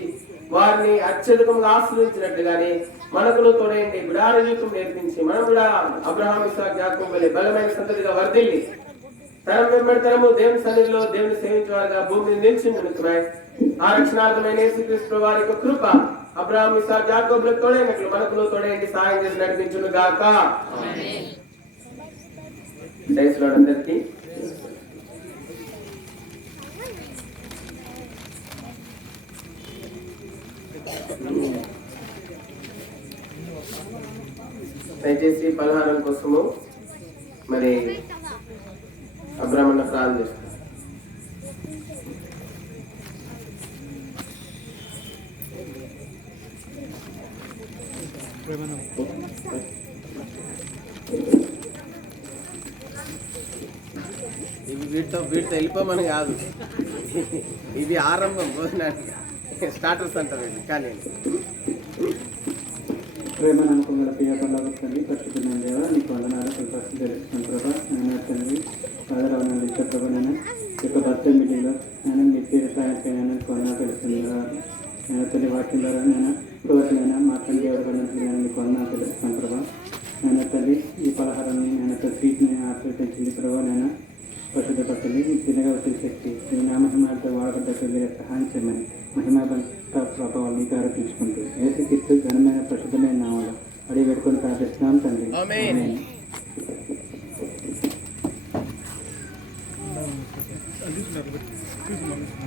వారిని అత్యధికంగా ఆశ్రయించినట్లుగానే మనకును తోడేంటి గుడార జీవితం నేర్పించి మనం కూడా అబ్రహాం ఇసాక్ యాకోబు వలె బలమైన సంతతిగా వర్ధిల్లి తరం వెంబడి తరము దేవుని సన్నిధిలో దేవుని సేవించేవారుగా భూమిని నిలిచిన నిమిత్తమై ఆ రక్షణార్థమైన యేసుక్రీస్తు వారి యొక్క కృప అబ్రహాం ఇసాక్ యాకోబులకు తోడైనట్లు మనకును తోడేంటి సాయం చేసి నడిపించును గాక. అందరికీ దయచేసి పలహారం కోసము మరి అబ్రాహ్మణ ప్రార్థన చేస్తారు. ఇవి వీటితో వెళ్ళిపోమని కాదు, ఇవి ఆరంభం భోజనానికి స్టార్టర్స్ అంటారు ఇది. కానీ ప్రేమ నమ్మకం గల ప్రియపండి పరిశుద్ధమైన దేవ నీకు వందనాలు సంతోషం తెలుసుకున్న ప్రభా నేను తండ్రి ఆదరవనాలు ఇచ్చే ప్రభా నేను యొక్క బర్త్డే మీటింగ్లో నేను మీ పేరు సాయంత్రం కొన్నా తెలుస్తుంది నేను తల్లి వాక్యం ద్వారా నేను రోజునైనా మాట్లాడి ఎవరికైనా నేను మీకు వందనా తెలుసుకున్నాను ప్రభా. నేను తల్లి ఈ పలహారాన్ని నేను స్వీట్ని ఆశ్రయించింది ప్రభా. నేను పరిశుద్ధ పట్టని తినగా వచ్చిన శక్తి మీ నామహిమాలతో వాడబడ్డ సహాయం చేయమని మహిమాబంత ప్రభావాలు నీకు ఆరోపించుకుంటూ ఏసుక్రీస్తు ఘనమైన పరిశుద్ధమైన నామములో అడిగి పెట్టుకొని ప్రార్థిస్తున్నాం తండ్రి.